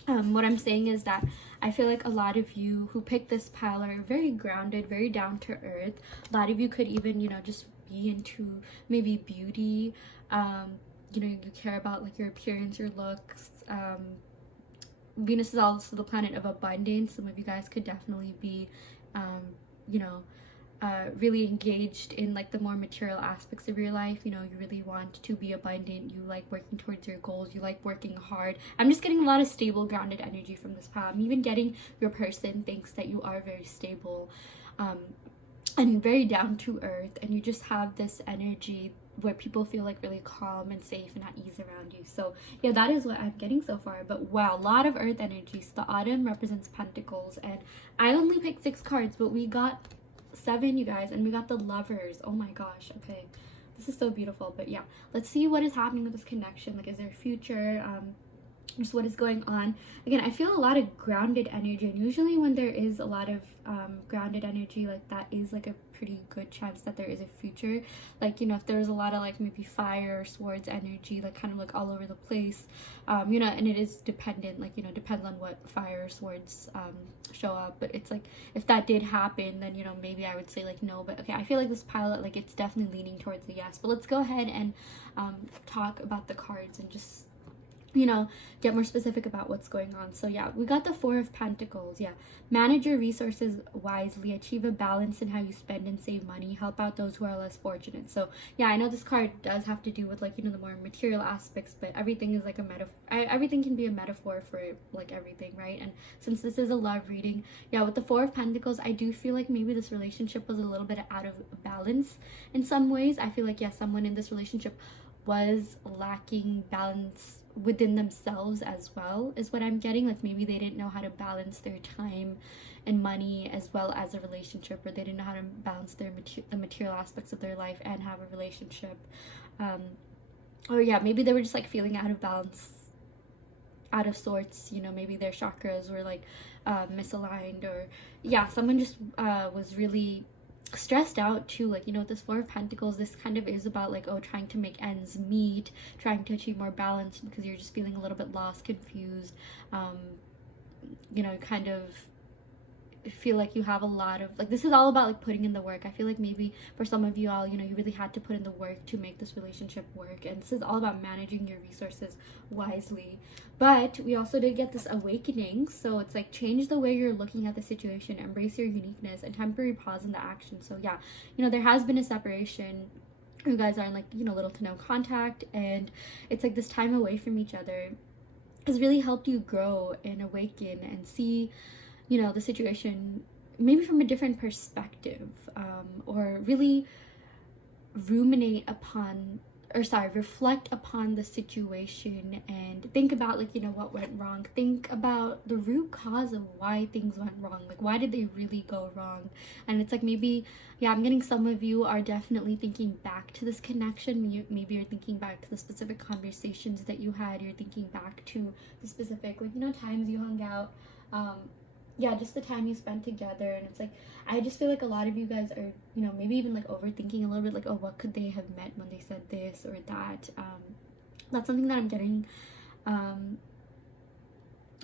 what I'm saying is that I feel like a lot of you who pick this pile are very grounded, very down to earth. A lot of you could even, you know, just be into maybe beauty. You know, you care about like your appearance, your looks. Venus is also the planet of abundance. Some of you guys could definitely be, you know, really engaged in like the more material aspects of your life. You know, you really want to be abundant, you like working towards your goals, you like working hard. I'm just getting a lot of stable, grounded energy from this pile. I'm even getting your person thinks that you are very stable and very down to earth, and you just have this energy where people feel like really calm and safe and at ease around you. So yeah, that is what I'm getting so far. But wow, a lot of earth energy. So the Autumn represents Pentacles, and I only picked 6 cards, but we got 7, you guys, and we got the Lovers. Oh my gosh. Okay, this is so beautiful. But yeah, let's see what is happening with this connection. Like, is there a future? Just what is going on. Again, I feel a lot of grounded energy, and usually when there is a lot of grounded energy, like that is like a pretty good chance that there is a future. Like, you know, if there's a lot of like maybe fire or swords energy, like kind of like all over the place, you know, and it is dependent, like, you know, depends on what fire or swords show up. But it's like, if that did happen, then, you know, maybe I would say like no. But okay, I feel like this pilot, like, it's definitely leaning towards the yes. But let's go ahead and talk about the cards and just, you know, get more specific about what's going on. So yeah, we got the 4 of Pentacles. Yeah, manage your resources wisely, achieve a balance in how you spend and save money, help out those who are less fortunate. So yeah, I know this card does have to do with, like, you know, the more material aspects, but everything is like a metaphor. Everything can be a metaphor for like everything, right? And since this is a love reading, yeah, with the 4 of Pentacles, I do feel like maybe this relationship was a little bit out of balance in some ways. I feel like, yeah, someone in this relationship was lacking balance within themselves as well, is what I'm getting. Like, maybe they didn't know how to balance their time and money as well as a relationship, or they didn't know how to balance their the material aspects of their life and have a relationship. Or yeah, maybe they were just like feeling out of balance, out of sorts. You know, maybe their chakras were like misaligned, or yeah, someone just was really stressed out too. Like, you know, with this 4 of Pentacles, this kind of is about like, oh, trying to make ends meet, trying to achieve more balance because you're just feeling a little bit lost, confused, you know, kind of feel like you have a lot of, like, this is all about like putting in the work. I feel like maybe for some of you all, you know, you really had to put in the work to make this relationship work, and this is all about managing your resources wisely. But we also did get this awakening, so it's like change the way you're looking at the situation, embrace your uniqueness, and temporary pause in the action. So yeah, you know, there has been a separation, you guys are in like, you know, little to no contact, and it's like this time away from each other has really helped you grow and awaken and see, you know, the situation maybe from a different perspective, or really ruminate upon, or sorry, reflect upon the situation and think about, like, you know, what went wrong. Think about the root cause of why things went wrong. Like, why did they really go wrong? And it's like, maybe, yeah, I'm getting some of you are definitely thinking back to this connection. Maybe you're thinking back to the specific conversations that you had. You're thinking back to the specific, like, you know, times you hung out. Yeah, just the time you spent together. And it's like, I just feel like a lot of you guys are, you know, maybe even like overthinking a little bit, like, oh, what could they have meant when they said this or that. That's something that I'm getting.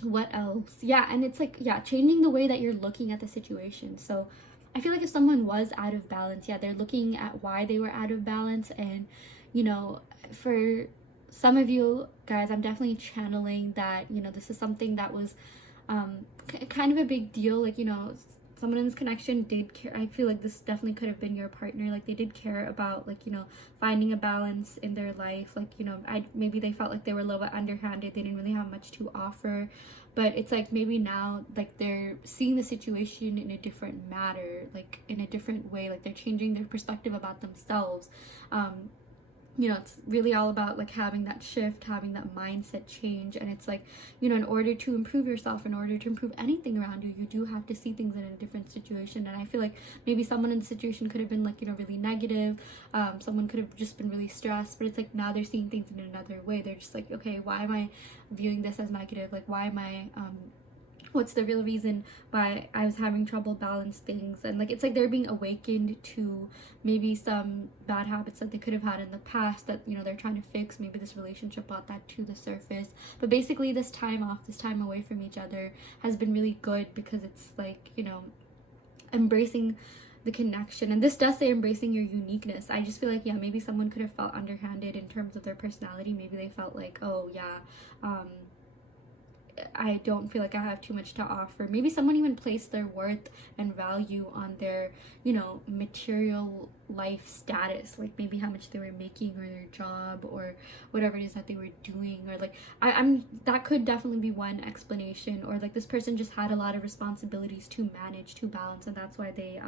What else? Yeah, and it's like, yeah, changing the way that you're looking at the situation. So I feel like if someone was out of balance, yeah, they're looking at why they were out of balance. And, you know, for some of you guys, I'm definitely channeling that, you know, this is something that was kind of a big deal. Like, you know, someone in this connection did care. I feel like this definitely could have been your partner. Like, they did care about, like, you know, finding a balance in their life. Like, you know, maybe they felt like they were a little bit underhanded, they didn't really have much to offer. But it's like, maybe now, like, they're seeing the situation in a different matter, like in a different way. Like, they're changing their perspective about themselves. You know, it's really all about like having that shift, having that mindset change. And it's like, you know, in order to improve yourself, in order to improve anything around you, you do have to see things in a different situation. And I feel like maybe someone in the situation could have been like, you know, really negative. Someone could have just been really stressed, but it's like now they're seeing things in another way. They're just like, okay, why am I viewing this as negative? Like, why am I what's the real reason why I was having trouble balance things? And like, it's like they're being awakened to maybe some bad habits that they could have had in the past that, you know, they're trying to fix. Maybe this relationship brought that to the surface. But basically, this time off, this time away from each other has been really good, because it's like, you know, embracing the connection. And this does say embracing your uniqueness. I just feel like, yeah, maybe someone could have felt underhanded in terms of their personality. Maybe they felt like, oh yeah, I don't feel like I have too much to offer. Maybe someone even placed their worth and value on their, you know, material life status, like maybe how much they were making, or their job, or whatever it is that they were doing. Or like, I'm that could definitely be one explanation. Or like, this person just had a lot of responsibilities to manage, to balance, and that's why they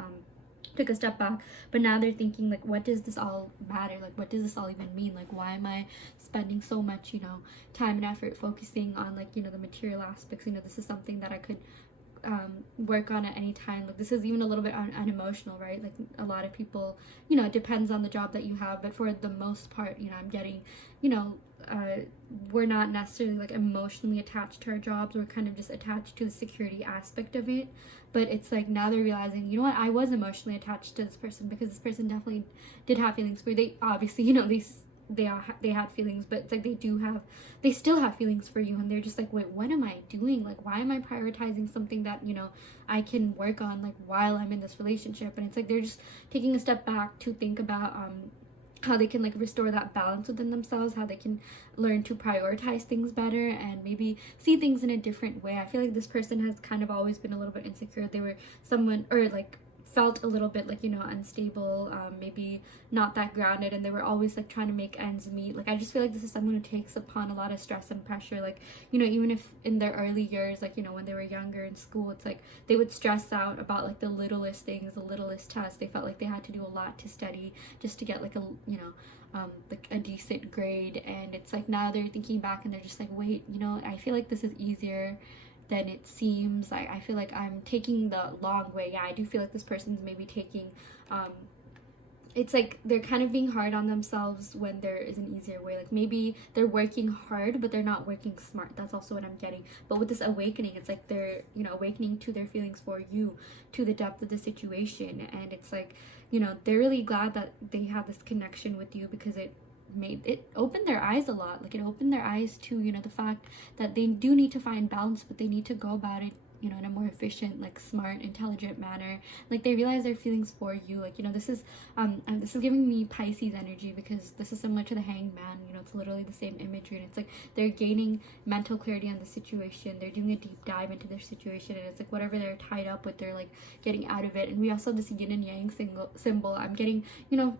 took a step back. But now they're thinking, like, what does this all matter? Like, what does this all even mean? Like, why am I spending so much, you know, time and effort focusing on, like, you know, the material aspects? You know, this is something that I could work on at any time. Like, this is even a little bit unemotional, right? Like, a lot of people, you know, it depends on the job that you have, but for the most part, you know, I'm getting, you know, we're not necessarily like emotionally attached to our jobs. We're kind of just attached to the security aspect of it. But it's like, now they're realizing, you know what, I was emotionally attached to this person, because this person definitely did have feelings for you. They obviously, you know, they had feelings, but it's like they still have feelings for you. And they're just like, wait, what am I doing? Like, why am I prioritizing something that, you know, I can work on, like, while I'm in this relationship? And it's like, they're just taking a step back to think about how they can like restore that balance within themselves, how they can learn to prioritize things better, and maybe see things in a different way. I feel like this person has kind of always been a little bit insecure. They were someone, or like felt a little bit like, you know, unstable, maybe not that grounded, and they were always like trying to make ends meet. Like, I just feel like this is someone who takes upon a lot of stress and pressure. Like, you know, even if in their early years, like, you know, when they were younger in school, it's like they would stress out about like the littlest things, the littlest tests. They felt like they had to do a lot to study just to get like a, you know, like a decent grade. And it's like, now they're thinking back and they're just like, wait, you know, I feel like this is easier than it seems. Like, I feel like I'm taking the long way. Yeah, I do feel like this person's maybe taking it's like they're kind of being hard on themselves when there is an easier way. Like, maybe they're working hard, but they're not working smart. That's also what I'm getting. But with this awakening, it's like they're, you know, awakening to their feelings for you, to the depth of the situation. And it's like, you know, they're really glad that they have this connection with you, because it opened their eyes a lot. Like, it opened their eyes to, you know, the fact that they do need to find balance, but they need to go about it you know, in a more efficient, like smart, intelligent manner. Like they realize their feelings for you. Like, you know, this is giving me Pisces energy, because this is similar to the Hanged Man. You know, it's literally the same imagery, and it's like they're gaining mental clarity on the situation. They're doing a deep dive into their situation, and it's like whatever they're tied up with, they're like getting out of it. And we also have this yin and yang symbol. I'm getting, you know,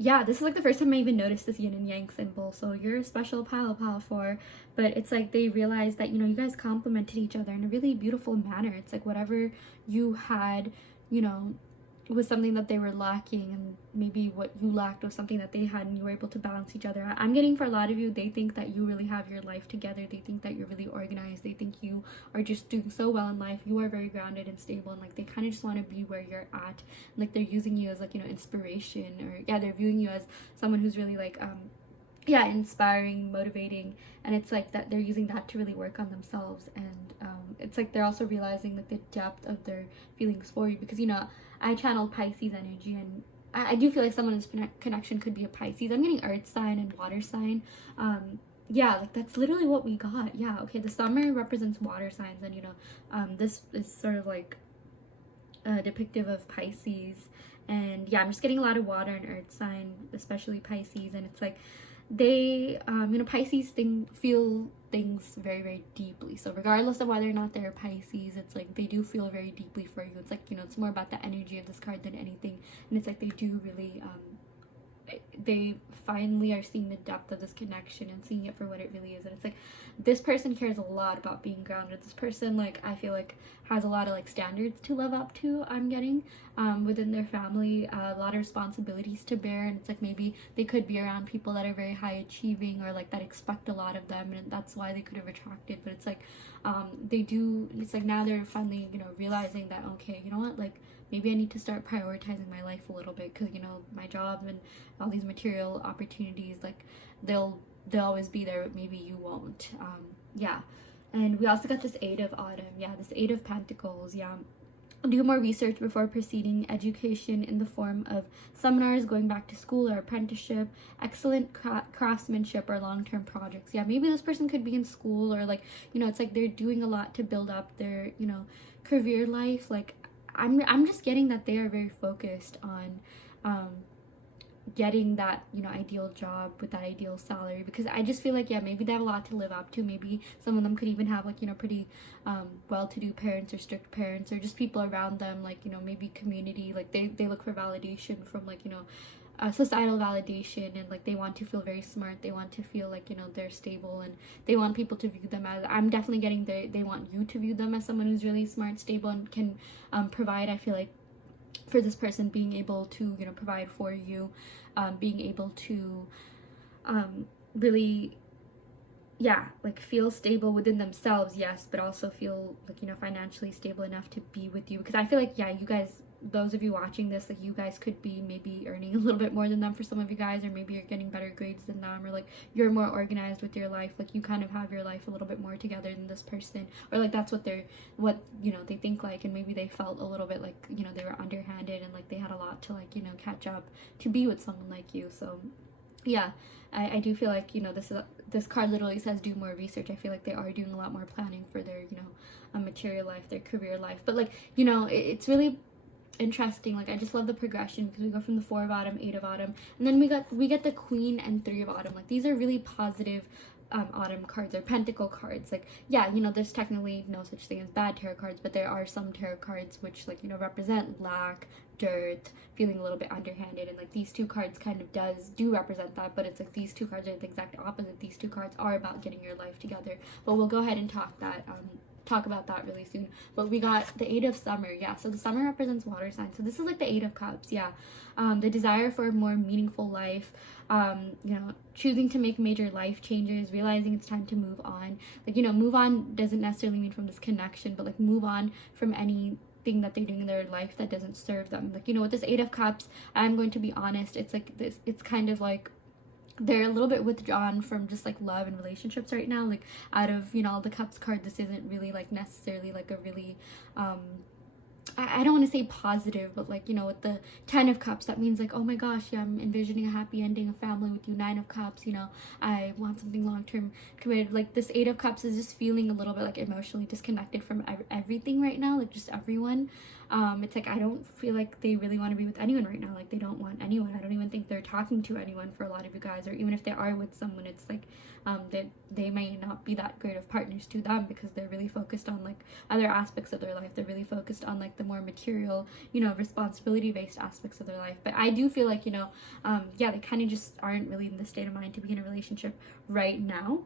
yeah, this is like the first time I even noticed this yin and yang symbol. So you're a special pile 4. But it's like they realize that, you know, you guys complemented each other in a really beautiful manner. It's like whatever you had, you know, was something that they were lacking, and maybe what you lacked was something that they had, and you were able to balance each other. I'm getting, for a lot of you, they think that you really have your life together. They think that you're really organized. They think you are just doing so well in life. You are very grounded and stable, and like they kind of just want to be where you're at. Like they're using you as like, you know, inspiration, or yeah, they're viewing you as someone who's really like yeah, inspiring, motivating. And it's like that they're using that to really work on themselves. And it's like they're also realizing like the depth of their feelings for you, because, you know, I channeled Pisces energy, and I do feel like someone's connection could be a Pisces. I'm getting earth sign and water sign. Yeah, like that's literally what we got. Yeah, okay, the summer represents water signs, and you know, this is sort of like depictive of Pisces. And yeah, I'm just getting a lot of water and earth sign, especially Pisces. And it's like they you know, Pisces feel things very, very deeply. So regardless of whether or not they're Pisces, it's like they do feel very deeply for you. It's like, you know, it's more about the energy of this card than anything. And it's like they do really they finally are seeing the depth of this connection and seeing it for what it really is. And it's like this person cares a lot about being grounded. This person, like, I feel like has a lot of like standards to live up to, I'm getting, within their family, a lot of responsibilities to bear. And it's like maybe they could be around people that are very high achieving, or like that expect a lot of them, and that's why they could have attracted. But it's like they do, it's like now they're finally, you know, realizing that, okay, you know what, like maybe I need to start prioritizing my life a little bit, because, you know, my job and all these material opportunities, like they'll always be there, but maybe you won't. Yeah. And we also got this 8 of Autumn. Yeah, this 8 of Pentacles. Yeah. Do more research before proceeding. Education in the form of seminars, going back to school or apprenticeship, excellent craftsmanship, or long-term projects. Yeah, maybe this person could be in school, or like, you know, it's like they're doing a lot to build up their, you know, career life. Like I'm just getting that they are very focused on getting that, you know, ideal job with that ideal salary, because I just feel like, yeah, maybe they have a lot to live up to. Maybe some of them could even have like, you know, pretty well-to-do parents, or strict parents, or just people around them, like, you know, maybe community, like they look for validation from like, you know, societal validation, and like they want to feel very smart. They want to feel like, you know, they're stable, and they want people to view them as, I'm definitely getting they want you to view them as someone who's really smart, stable, and can provide. I feel like for this person, being able to, you know, provide for you, being able to really, yeah, like feel stable within themselves, yes, but also feel like, you know, financially stable enough to be with you. Because I feel like, yeah, you guys, those of you watching this, like you guys could be maybe earning a little bit more than them for some of you guys, or maybe you're getting better grades than them, or like you're more organized with your life, like you kind of have your life a little bit more together than this person, or like that's what you know, they think like, and maybe they felt a little bit like, you know, they were underhanded, and like they had a lot to like, you know, catch up to be with someone like you. So yeah, I do feel like, you know, this card literally says do more research. I feel like they are doing a lot more planning for their, you know, material life, their career life. But like, you know, it's really interesting. Like I just love the progression, because we go from the 4 of Autumn, 8 of Autumn, and then we get the Queen and 3 of Autumn. Like these are really positive autumn cards, or pentacle cards. Like, yeah, you know, there's technically no such thing as bad tarot cards, but there are some tarot cards which, like, you know, represent lack, dirt, feeling a little bit underhanded, and like these 2 cards kind of do represent that. But it's like these 2 cards are the exact opposite. These 2 cards are about getting your life together. But we'll go ahead and talk about that really soon. But we got the 8 of Summer. Yeah, so the Summer represents water signs. So this is like the 8 of Cups. Yeah, the desire for a more meaningful life, you know, choosing to make major life changes, realizing it's time to move on. Like, you know, move on doesn't necessarily mean from this connection, but like move on from anything that they're doing in their life that doesn't serve them. Like, you know, with this 8 of Cups, I'm going to be honest, it's like this, it's kind of like they're a little bit withdrawn from just like love and relationships right now. Like out of, you know, all the Cups card, this isn't really like necessarily like a really I don't want to say positive, but like, you know, with the 10 of Cups, that means like, oh my gosh, yeah, I'm envisioning a happy ending, a family with you. 9 of Cups, you know, I want something long-term committed. Like this 8 of Cups is just feeling a little bit like emotionally disconnected from everything right now, like just everyone. It's like I don't feel like they really want to be with anyone right now. Like they don't want anyone. I don't even think they're talking to anyone for a lot of you guys, or even if they are with someone, it's like that they may not be that great of partners to them because they're really focused on like other aspects of their life. They're really focused on like the more material, you know, responsibility based aspects of their life. But I do feel like, you know, yeah, they kind of just aren't really in the state of mind to be in a relationship right now,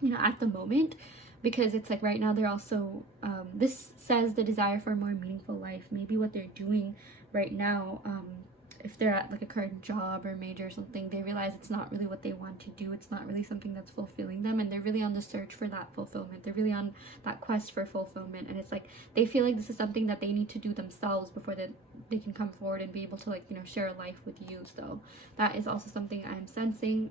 you know, at the moment, because it's like right now they're also this says the desire for a more meaningful life. Maybe what they're doing right now, if they're at like a current job or major or something, they realize it's not really what they want to do. It's not really something that's fulfilling them, and they're really on the search for that fulfillment. They're really on that quest for fulfillment, and it's like they feel like this is something that they need to do themselves before they can come forward and be able to, like, you know, share a life with you. So that is also something I'm sensing.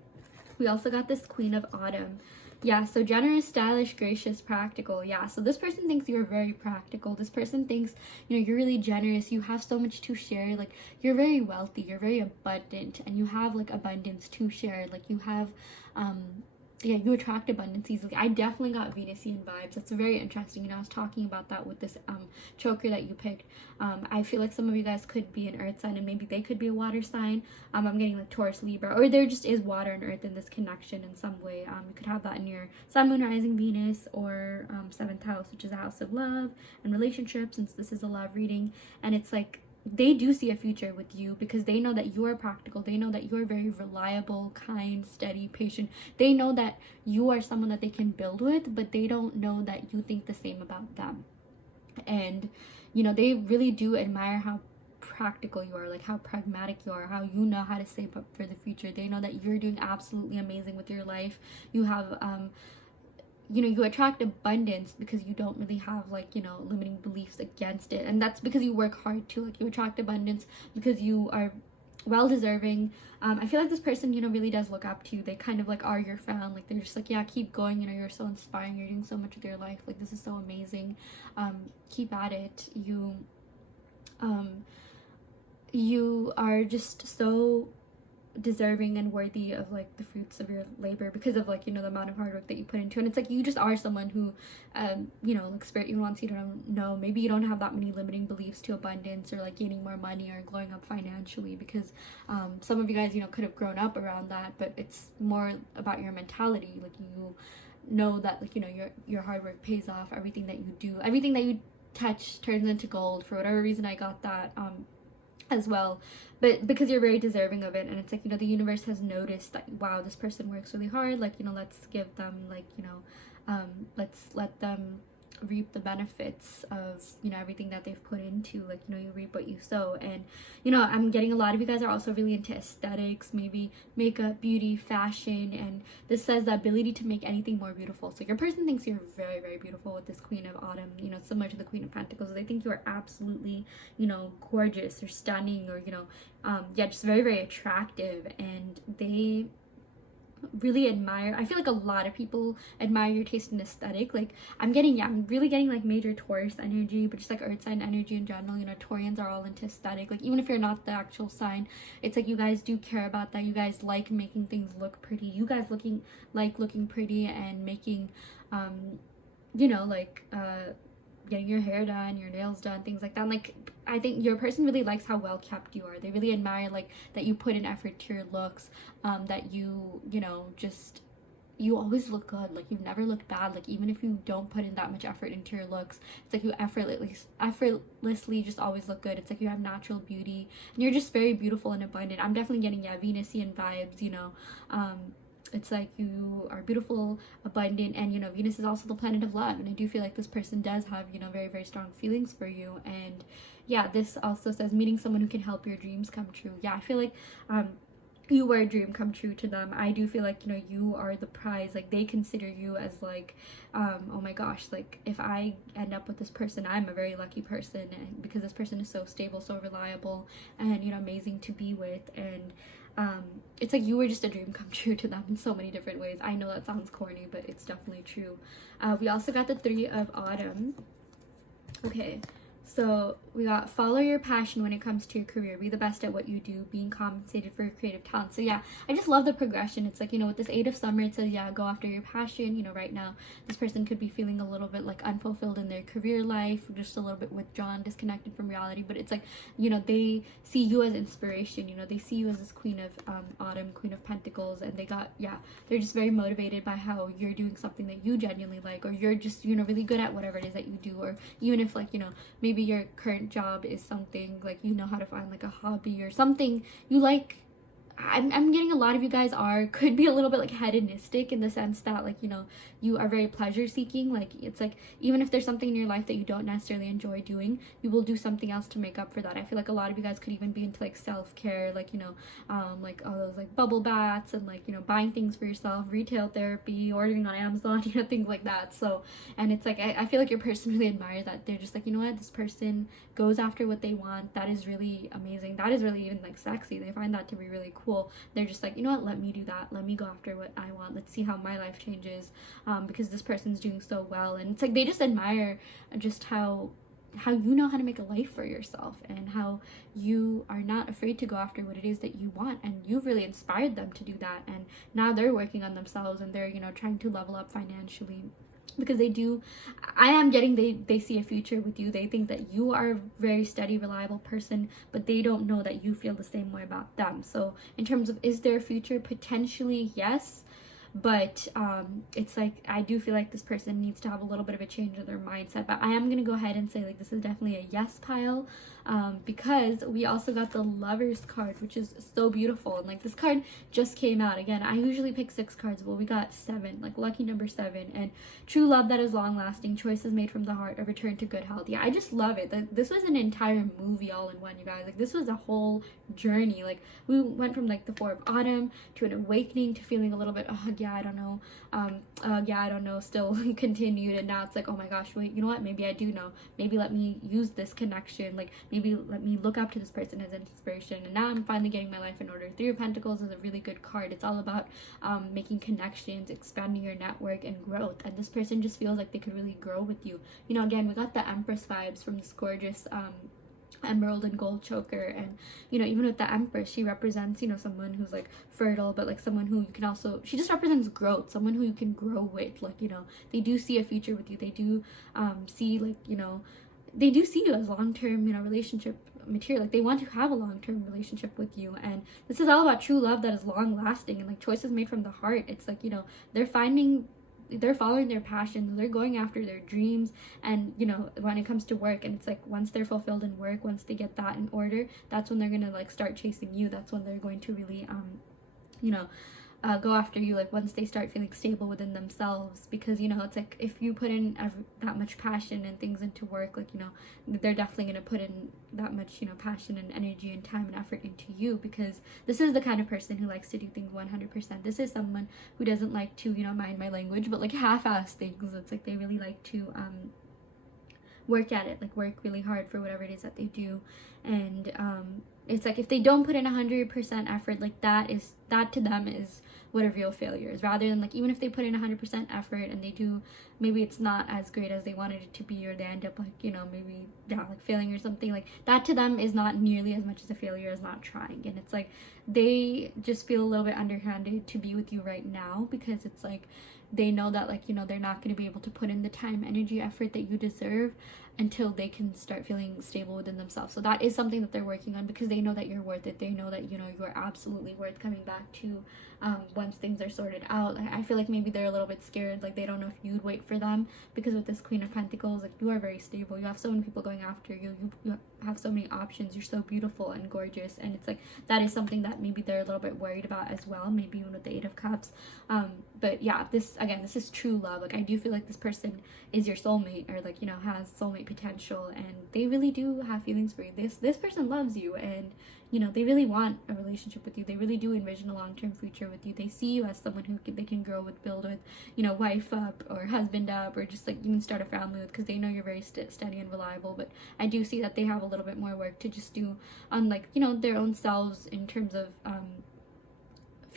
We also got this Queen of Autumn. Yeah, so generous, stylish, gracious, practical. Yeah, so this person thinks you're very practical. This person thinks, you know, you're really generous. You have so much to share. Like, you're very wealthy. You're very abundant. And you have, like, abundance to share. Like, you have, yeah, you attract abundance easily. I definitely got Venusian vibes. That's very interesting. You know, I was talking about that with this choker that you picked. I feel like some of you guys could be an earth sign, and maybe they could be a water sign. I'm getting like Taurus, Libra, or there just is water and earth in this connection in some way. You could have that in your Sun, Moon, Rising, Venus, or 7th house, which is a house of love and relationships, since this is a love reading. And it's like, they do see a future with you because they know that you are practical. They know that you're very reliable, kind, steady, patient. They know that you are someone that they can build with, but they don't know that you think the same about them. And, you know, they really do admire how practical you are, like how pragmatic you are, how you know how to save up for the future. They know that you're doing absolutely amazing with your life. You have, you know, you attract abundance because you don't really have, like, you know, limiting beliefs against it. And that's because you work hard too. Like, you attract abundance because you are well deserving. I feel like this person, you know, really does look up to you. They kind of like are your fan. Like, they're just like, yeah, keep going, you know, you're so inspiring, you're doing so much with your life, like this is so amazing. Keep at it. You are just so deserving and worthy of like the fruits of your labor because of, like, you know, the amount of hard work that you put into it. And it's like you just are someone who you know, like, spirit even wants you to know, maybe you don't have that many limiting beliefs to abundance or like gaining more money or glowing up financially, because some of you guys, you know, could have grown up around that, but it's more about your mentality. Like, you know that, like, you know, your hard work pays off. Everything that you do, everything that you touch turns into gold. For whatever reason, I got that as well, but because you're very deserving of it. And it's like, you know, the universe has noticed that, wow, this person works really hard, like, you know, let's give them, like, you know, let's let them reap the benefits of, you know, everything that they've put into. Like, you know, you reap what you sow. And, you know, I'm getting a lot of you guys are also really into aesthetics, maybe makeup, beauty, fashion, and this says the ability to make anything more beautiful. So your person thinks you're very, very beautiful with this Queen of Autumn, you know, similar to the Queen of Pentacles. They think you are absolutely, you know, gorgeous or stunning, or, you know, yeah, just very, very attractive. And they really admire, I feel like a lot of people admire your taste in aesthetic. Like, I'm really getting like major Taurus energy, but just like earth sign energy in general. You know, Taurians are all into aesthetic. Like, even if you're not the actual sign, it's like you guys do care about that. You guys like making things look pretty. You guys looking pretty and making you know, like getting your hair done, your nails done, things like that. And, like, I think your person really likes how well kept you are. They really admire, like, that you put in effort to your looks, that you know, just, you always look good. Like, you've never looked bad. Like, even if you don't put in that much effort into your looks, it's like you effortlessly just always look good. It's like you have natural beauty, and you're just very beautiful and abundant. I'm definitely getting, yeah, Venusian vibes, you know. It's like you are beautiful, abundant, and, you know, Venus is also the planet of love. And I do feel like this person does have, you know, very, very strong feelings for you. And yeah, this also says meeting someone who can help your dreams come true. Yeah, I feel like you are a dream come true to them. I do feel like, you know, you are the prize. Like, they consider you as like, oh my gosh, like, if I end up with this person, I'm a very lucky person, and because this person is so stable, so reliable, and, you know, amazing to be with. And it's like you were just a dream come true to them in so many different ways. I know that sounds corny, but it's definitely true. We also got the 3 of Autumn. Okay, so we got follow your passion when it comes to your career. Be the best at what you do, being compensated for your creative talent. So yeah, I just love the progression. It's like, with this 8 of Summer, it says, yeah, go after your passion. Right now, this person could be feeling a little bit like unfulfilled in their career life, just a little bit withdrawn, disconnected from reality. But it's like, they see you as inspiration. They see you as this Queen of Autumn, Queen of Pentacles, and they're just very motivated by how you're doing something that you genuinely like, or you're just, really good at whatever it is that you do, or even if, like, maybe your current job is something like how to find like a hobby or something you like. I'm getting a lot of you guys could be a little bit like hedonistic, in the sense that, like, you are very pleasure seeking. Like, it's like, even if there's something in your life that you don't necessarily enjoy doing, you will do something else to make up for that. I feel like a lot of you guys could even be into like self-care, like, like all those like bubble baths, and like, buying things for yourself, retail therapy, ordering on Amazon, things like that. So, and it's like, I feel like your person really admires that. They're just like, what, this person goes after what they want. That is really amazing. That is really even like sexy. They find that to be really cool. They're just like, what, let me do that. Let me go after what I want. Let's see how my life changes, because this person's doing so well. And it's like, they just admire just how you know how to make a life for yourself, and how you are not afraid to go after what it is that you want, and you've really inspired them to do that. And now they're working on themselves, and they're trying to level up financially, because they see a future with you. They think that you are a very steady, reliable person, but they don't know that you feel the same way about them. So in terms of, is there a future? Potentially, yes. But it's like, I do feel like this person needs to have a little bit of a change in their mindset. But I am going to go ahead and say, like, this is definitely a yes pile, because we also got the Lovers card, which is so beautiful. And like, this card just came out. Again, I usually pick 6 cards, but we got 7, like lucky number 7. And true love that is long lasting, choices made from the heart, a return to good health. Yeah, I just love it. This was an entire movie all in one, you guys. Like, this was a whole journey. Like, we went from like the 4 of Autumn to an awakening, to feeling a little bit, I don't know, still continued. And now it's like, oh my gosh, wait, you know what, maybe I do know. Maybe let me use this connection. Like, maybe let me look up to this person as inspiration. And now I'm finally getting my life in order. 3 of Pentacles is a really good card. It's all about making connections, expanding your network, and growth. And this person just feels like they could really grow with you. Again, we got the Empress vibes from this gorgeous emerald and gold choker. And even with the Empress, she represents someone who's like fertile, but like someone who you can also, she just represents growth, someone who you can grow with. Like, they do see a future with you. They do see, like, they do see you as long-term relationship material. Like, they want to have a long-term relationship with you. And this is all about true love that is long-lasting, and like choices made from the heart. It's like, they're following their passions, they're going after their dreams. And when it comes to work, and it's like, once they're fulfilled in work, once they get that in order, that's when they're gonna like start chasing you. That's when they're going to really go after you, like once they start feeling stable within themselves. Because it's like, if you put in that much passion and things into work, like they're definitely going to put in that much passion and energy and time and effort into you, because this is the kind of person who likes to do things 100%. This is someone who doesn't like to mind my language, but like half-ass things. It's like, they really like to work at it, like work really hard for whatever it is that they do. And it's like, if they don't put in 100% effort, like that to them is what a real failure is. Rather than like, even if they put in 100% effort and they do, maybe it's not as great as they wanted it to be, or they end up like maybe like failing or something, like that to them is not nearly as much as a failure as not trying. And it's like, they just feel a little bit underhanded to be with you right now, because it's like, they know that like they're not going to be able to put in the time, energy, effort that you deserve until they can start feeling stable within themselves. So that is something that they're working on, because they know that you're worth it. They know that you're absolutely worth coming back to once things are sorted out. I feel like maybe they're a little bit scared, like they don't know if you'd wait for them, because with this Queen of Pentacles, like, you are very stable. You have so many people going after you. You have so many options. You're so beautiful and gorgeous. And it's like, that is something that maybe they're a little bit worried about as well, maybe even with the 8 of Cups. But yeah, this is true love. Like, I do feel like this person is your soulmate, or like has soulmate potential, and they really do have feelings for you. This person loves you, and they really want a relationship with you. They really do envision a long-term future with you. They see you as someone who they can grow with, build with, wife up or husband up, or just like even start a family with, because they know you're very steady and reliable. But I do see that they have a little bit more work to just do on like their own selves, in terms of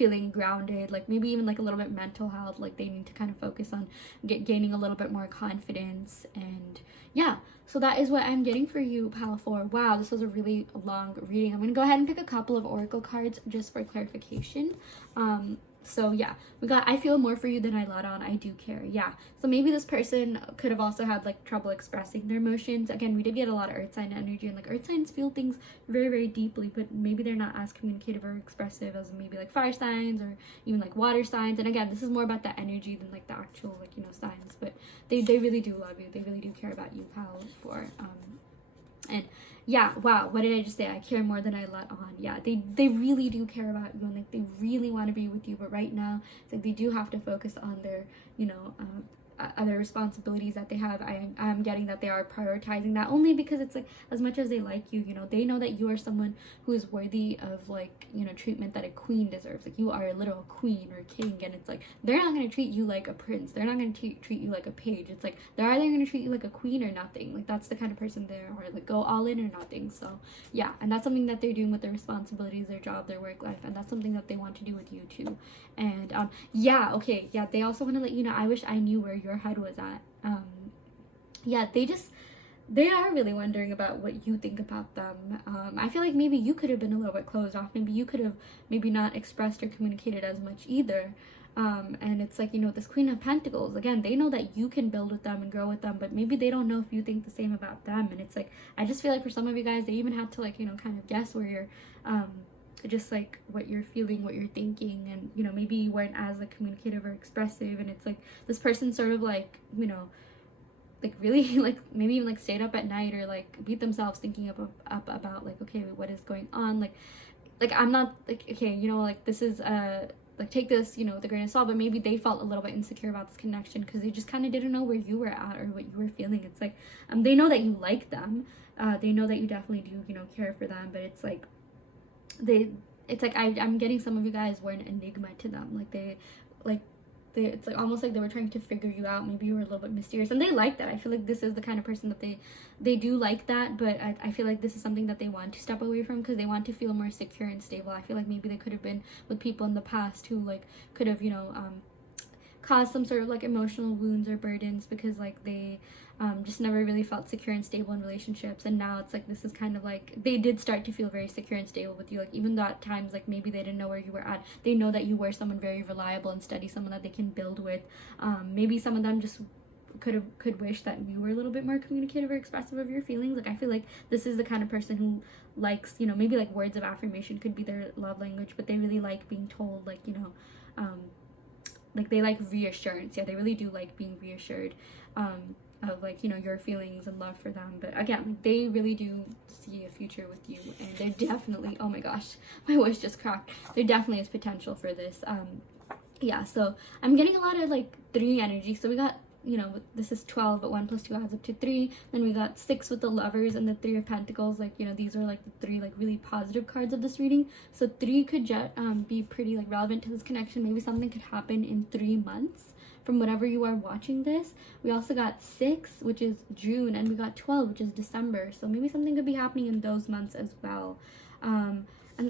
feeling grounded, like maybe even like a little bit mental health, like they need to kind of focus on gaining a little bit more confidence. And yeah, so that is what I'm getting for you, pile 4. Wow, this was a really long reading. I'm gonna go ahead and pick a couple of oracle cards just for clarification. So yeah, we got I feel more for you than I let on, I do care. Yeah, so maybe this person could have also had like trouble expressing their emotions. Again, we did get a lot of earth sign energy, and like earth signs feel things very, very deeply, but maybe they're not as communicative or expressive as maybe like fire signs or even like water signs. And again, this is more about the energy than like the actual like, you know, signs, but they really do love you. They really do care about you, pile 4. And yeah, wow, what did I just say? I care more than I let on. Yeah, they really do care about you, and like they really want to be with you, but right now it's like they do have to focus on their, you know, other responsibilities that they have. I'm getting that they are prioritizing that, only because it's like, as much as they like you, you know, they know that you are someone who is worthy of like, you know, treatment that a queen deserves. Like you are a literal queen or king, and it's like they're not going to treat you like a prince, they're not going to treat you like a page. It's like they're either going to treat you like a queen or nothing. Like that's the kind of person they are, like go all in or nothing. So yeah, and that's something that they're doing with their responsibilities, their job, their work life, and that's something that they want to do with you too. And yeah, okay, yeah, they also want to let you know, I wish I knew where your head was at. Yeah, they are really wondering about what you think about them. I feel like maybe you could have been a little bit closed off, maybe you could have maybe not expressed or communicated as much either. And it's like, you know, this Queen of Pentacles, again, they know that you can build with them and grow with them, but maybe they don't know if you think the same about them. And it's like, I just feel like for some of you guys, they even had to like, you know, kind of guess where you're just like what you're feeling, what you're thinking, and you know, maybe you weren't as like communicative or expressive. And it's like this person sort of like, you know, like really like maybe even like stayed up at night or like beat themselves thinking up about like, okay, what is going on, like I'm not like, okay, you know, like this is like take this, you know, with a grain of salt, but maybe they felt a little bit insecure about this connection because they just kind of didn't know where you were at or what you were feeling. It's like they know that you like them, they know that you definitely do, you know, care for them, but it's like it's like I'm getting some of you guys were an enigma to them. Like it's like almost like they were trying to figure you out. Maybe you were a little bit mysterious, and they like that. I feel like this is the kind of person that they do like that, but I feel like this is something that they want to step away from because they want to feel more secure and stable. I feel like maybe they could have been with people in the past who like could have, you know, caused some sort of like emotional wounds or burdens because like they just never really felt secure and stable in relationships. And now it's like this is kind of like they did start to feel very secure and stable with you, like even though at times like maybe they didn't know where you were at, they know that you were someone very reliable and steady, someone that they can build with. Maybe some of them just could wish that you were a little bit more communicative or expressive of your feelings. Like I feel like this is the kind of person who likes, you know, maybe like words of affirmation could be their love language, but they really like being told, like, you know, like they like reassurance. Yeah, they really do like being reassured of like, you know, your feelings and love for them. But again, like they really do see a future with you, and they're definitely, oh my gosh, my voice just cracked, there definitely is potential for this. Yeah, so I'm getting a lot of like 3 energy. So we got, you know, this is 12, but 1 plus 2 adds up to 3. Then we got 6 with the Lovers and the 3 of Pentacles. Like, you know, these are like the 3 like really positive cards of this reading. So 3 could be pretty like relevant to this connection. Maybe something could happen in 3 months from whatever you are watching this. We also got 6, which is June, and we got 12, which is December. So maybe something could be happening in those months as well. And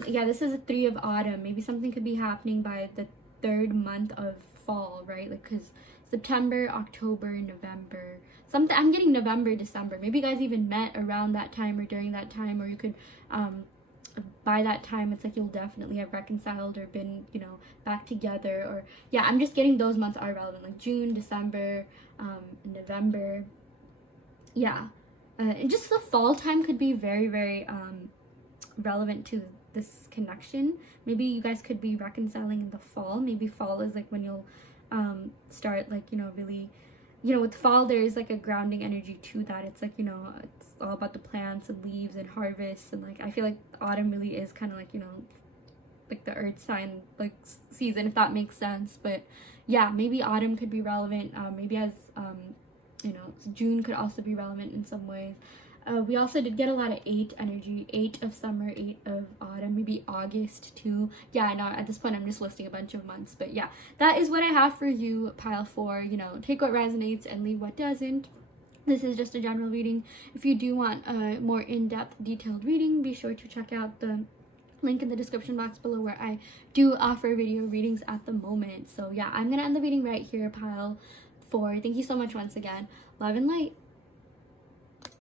yeah, this is a 3 of Autumn. Maybe something could be happening by the 3rd month of fall, right? Like, because September, October, November, something, I'm getting November, December. Maybe you guys even met around that time or during that time, or you could by that time it's like you'll definitely have reconciled or been, you know, back together. Or yeah, I'm just getting those months are relevant, like June, December, November. Yeah, and just the fall time could be very, very relevant to this connection. Maybe you guys could be reconciling in the fall. Maybe fall is like when you'll start, like, you know, really, you know, with fall there is like a grounding energy to that. It's like, you know, it's all about the plants and leaves and harvests, and like I feel like autumn really is kind of like, you know, like the earth sign like season, if that makes sense. But yeah, maybe autumn could be relevant, maybe as you know, June could also be relevant in some ways. We also did get a lot of 8 energy, 8 of summer, 8 of autumn, maybe August too. Yeah, I know at this point I'm just listing a bunch of months, but yeah, that is what I have for you, pile 4. You know, take what resonates and leave what doesn't. This is just a general reading. If you do want a more in-depth, detailed reading, be sure to check out the link in the description box below where I do offer video readings at the moment. So yeah, I'm gonna end the reading right here, pile 4. Thank you so much once again. Love and light.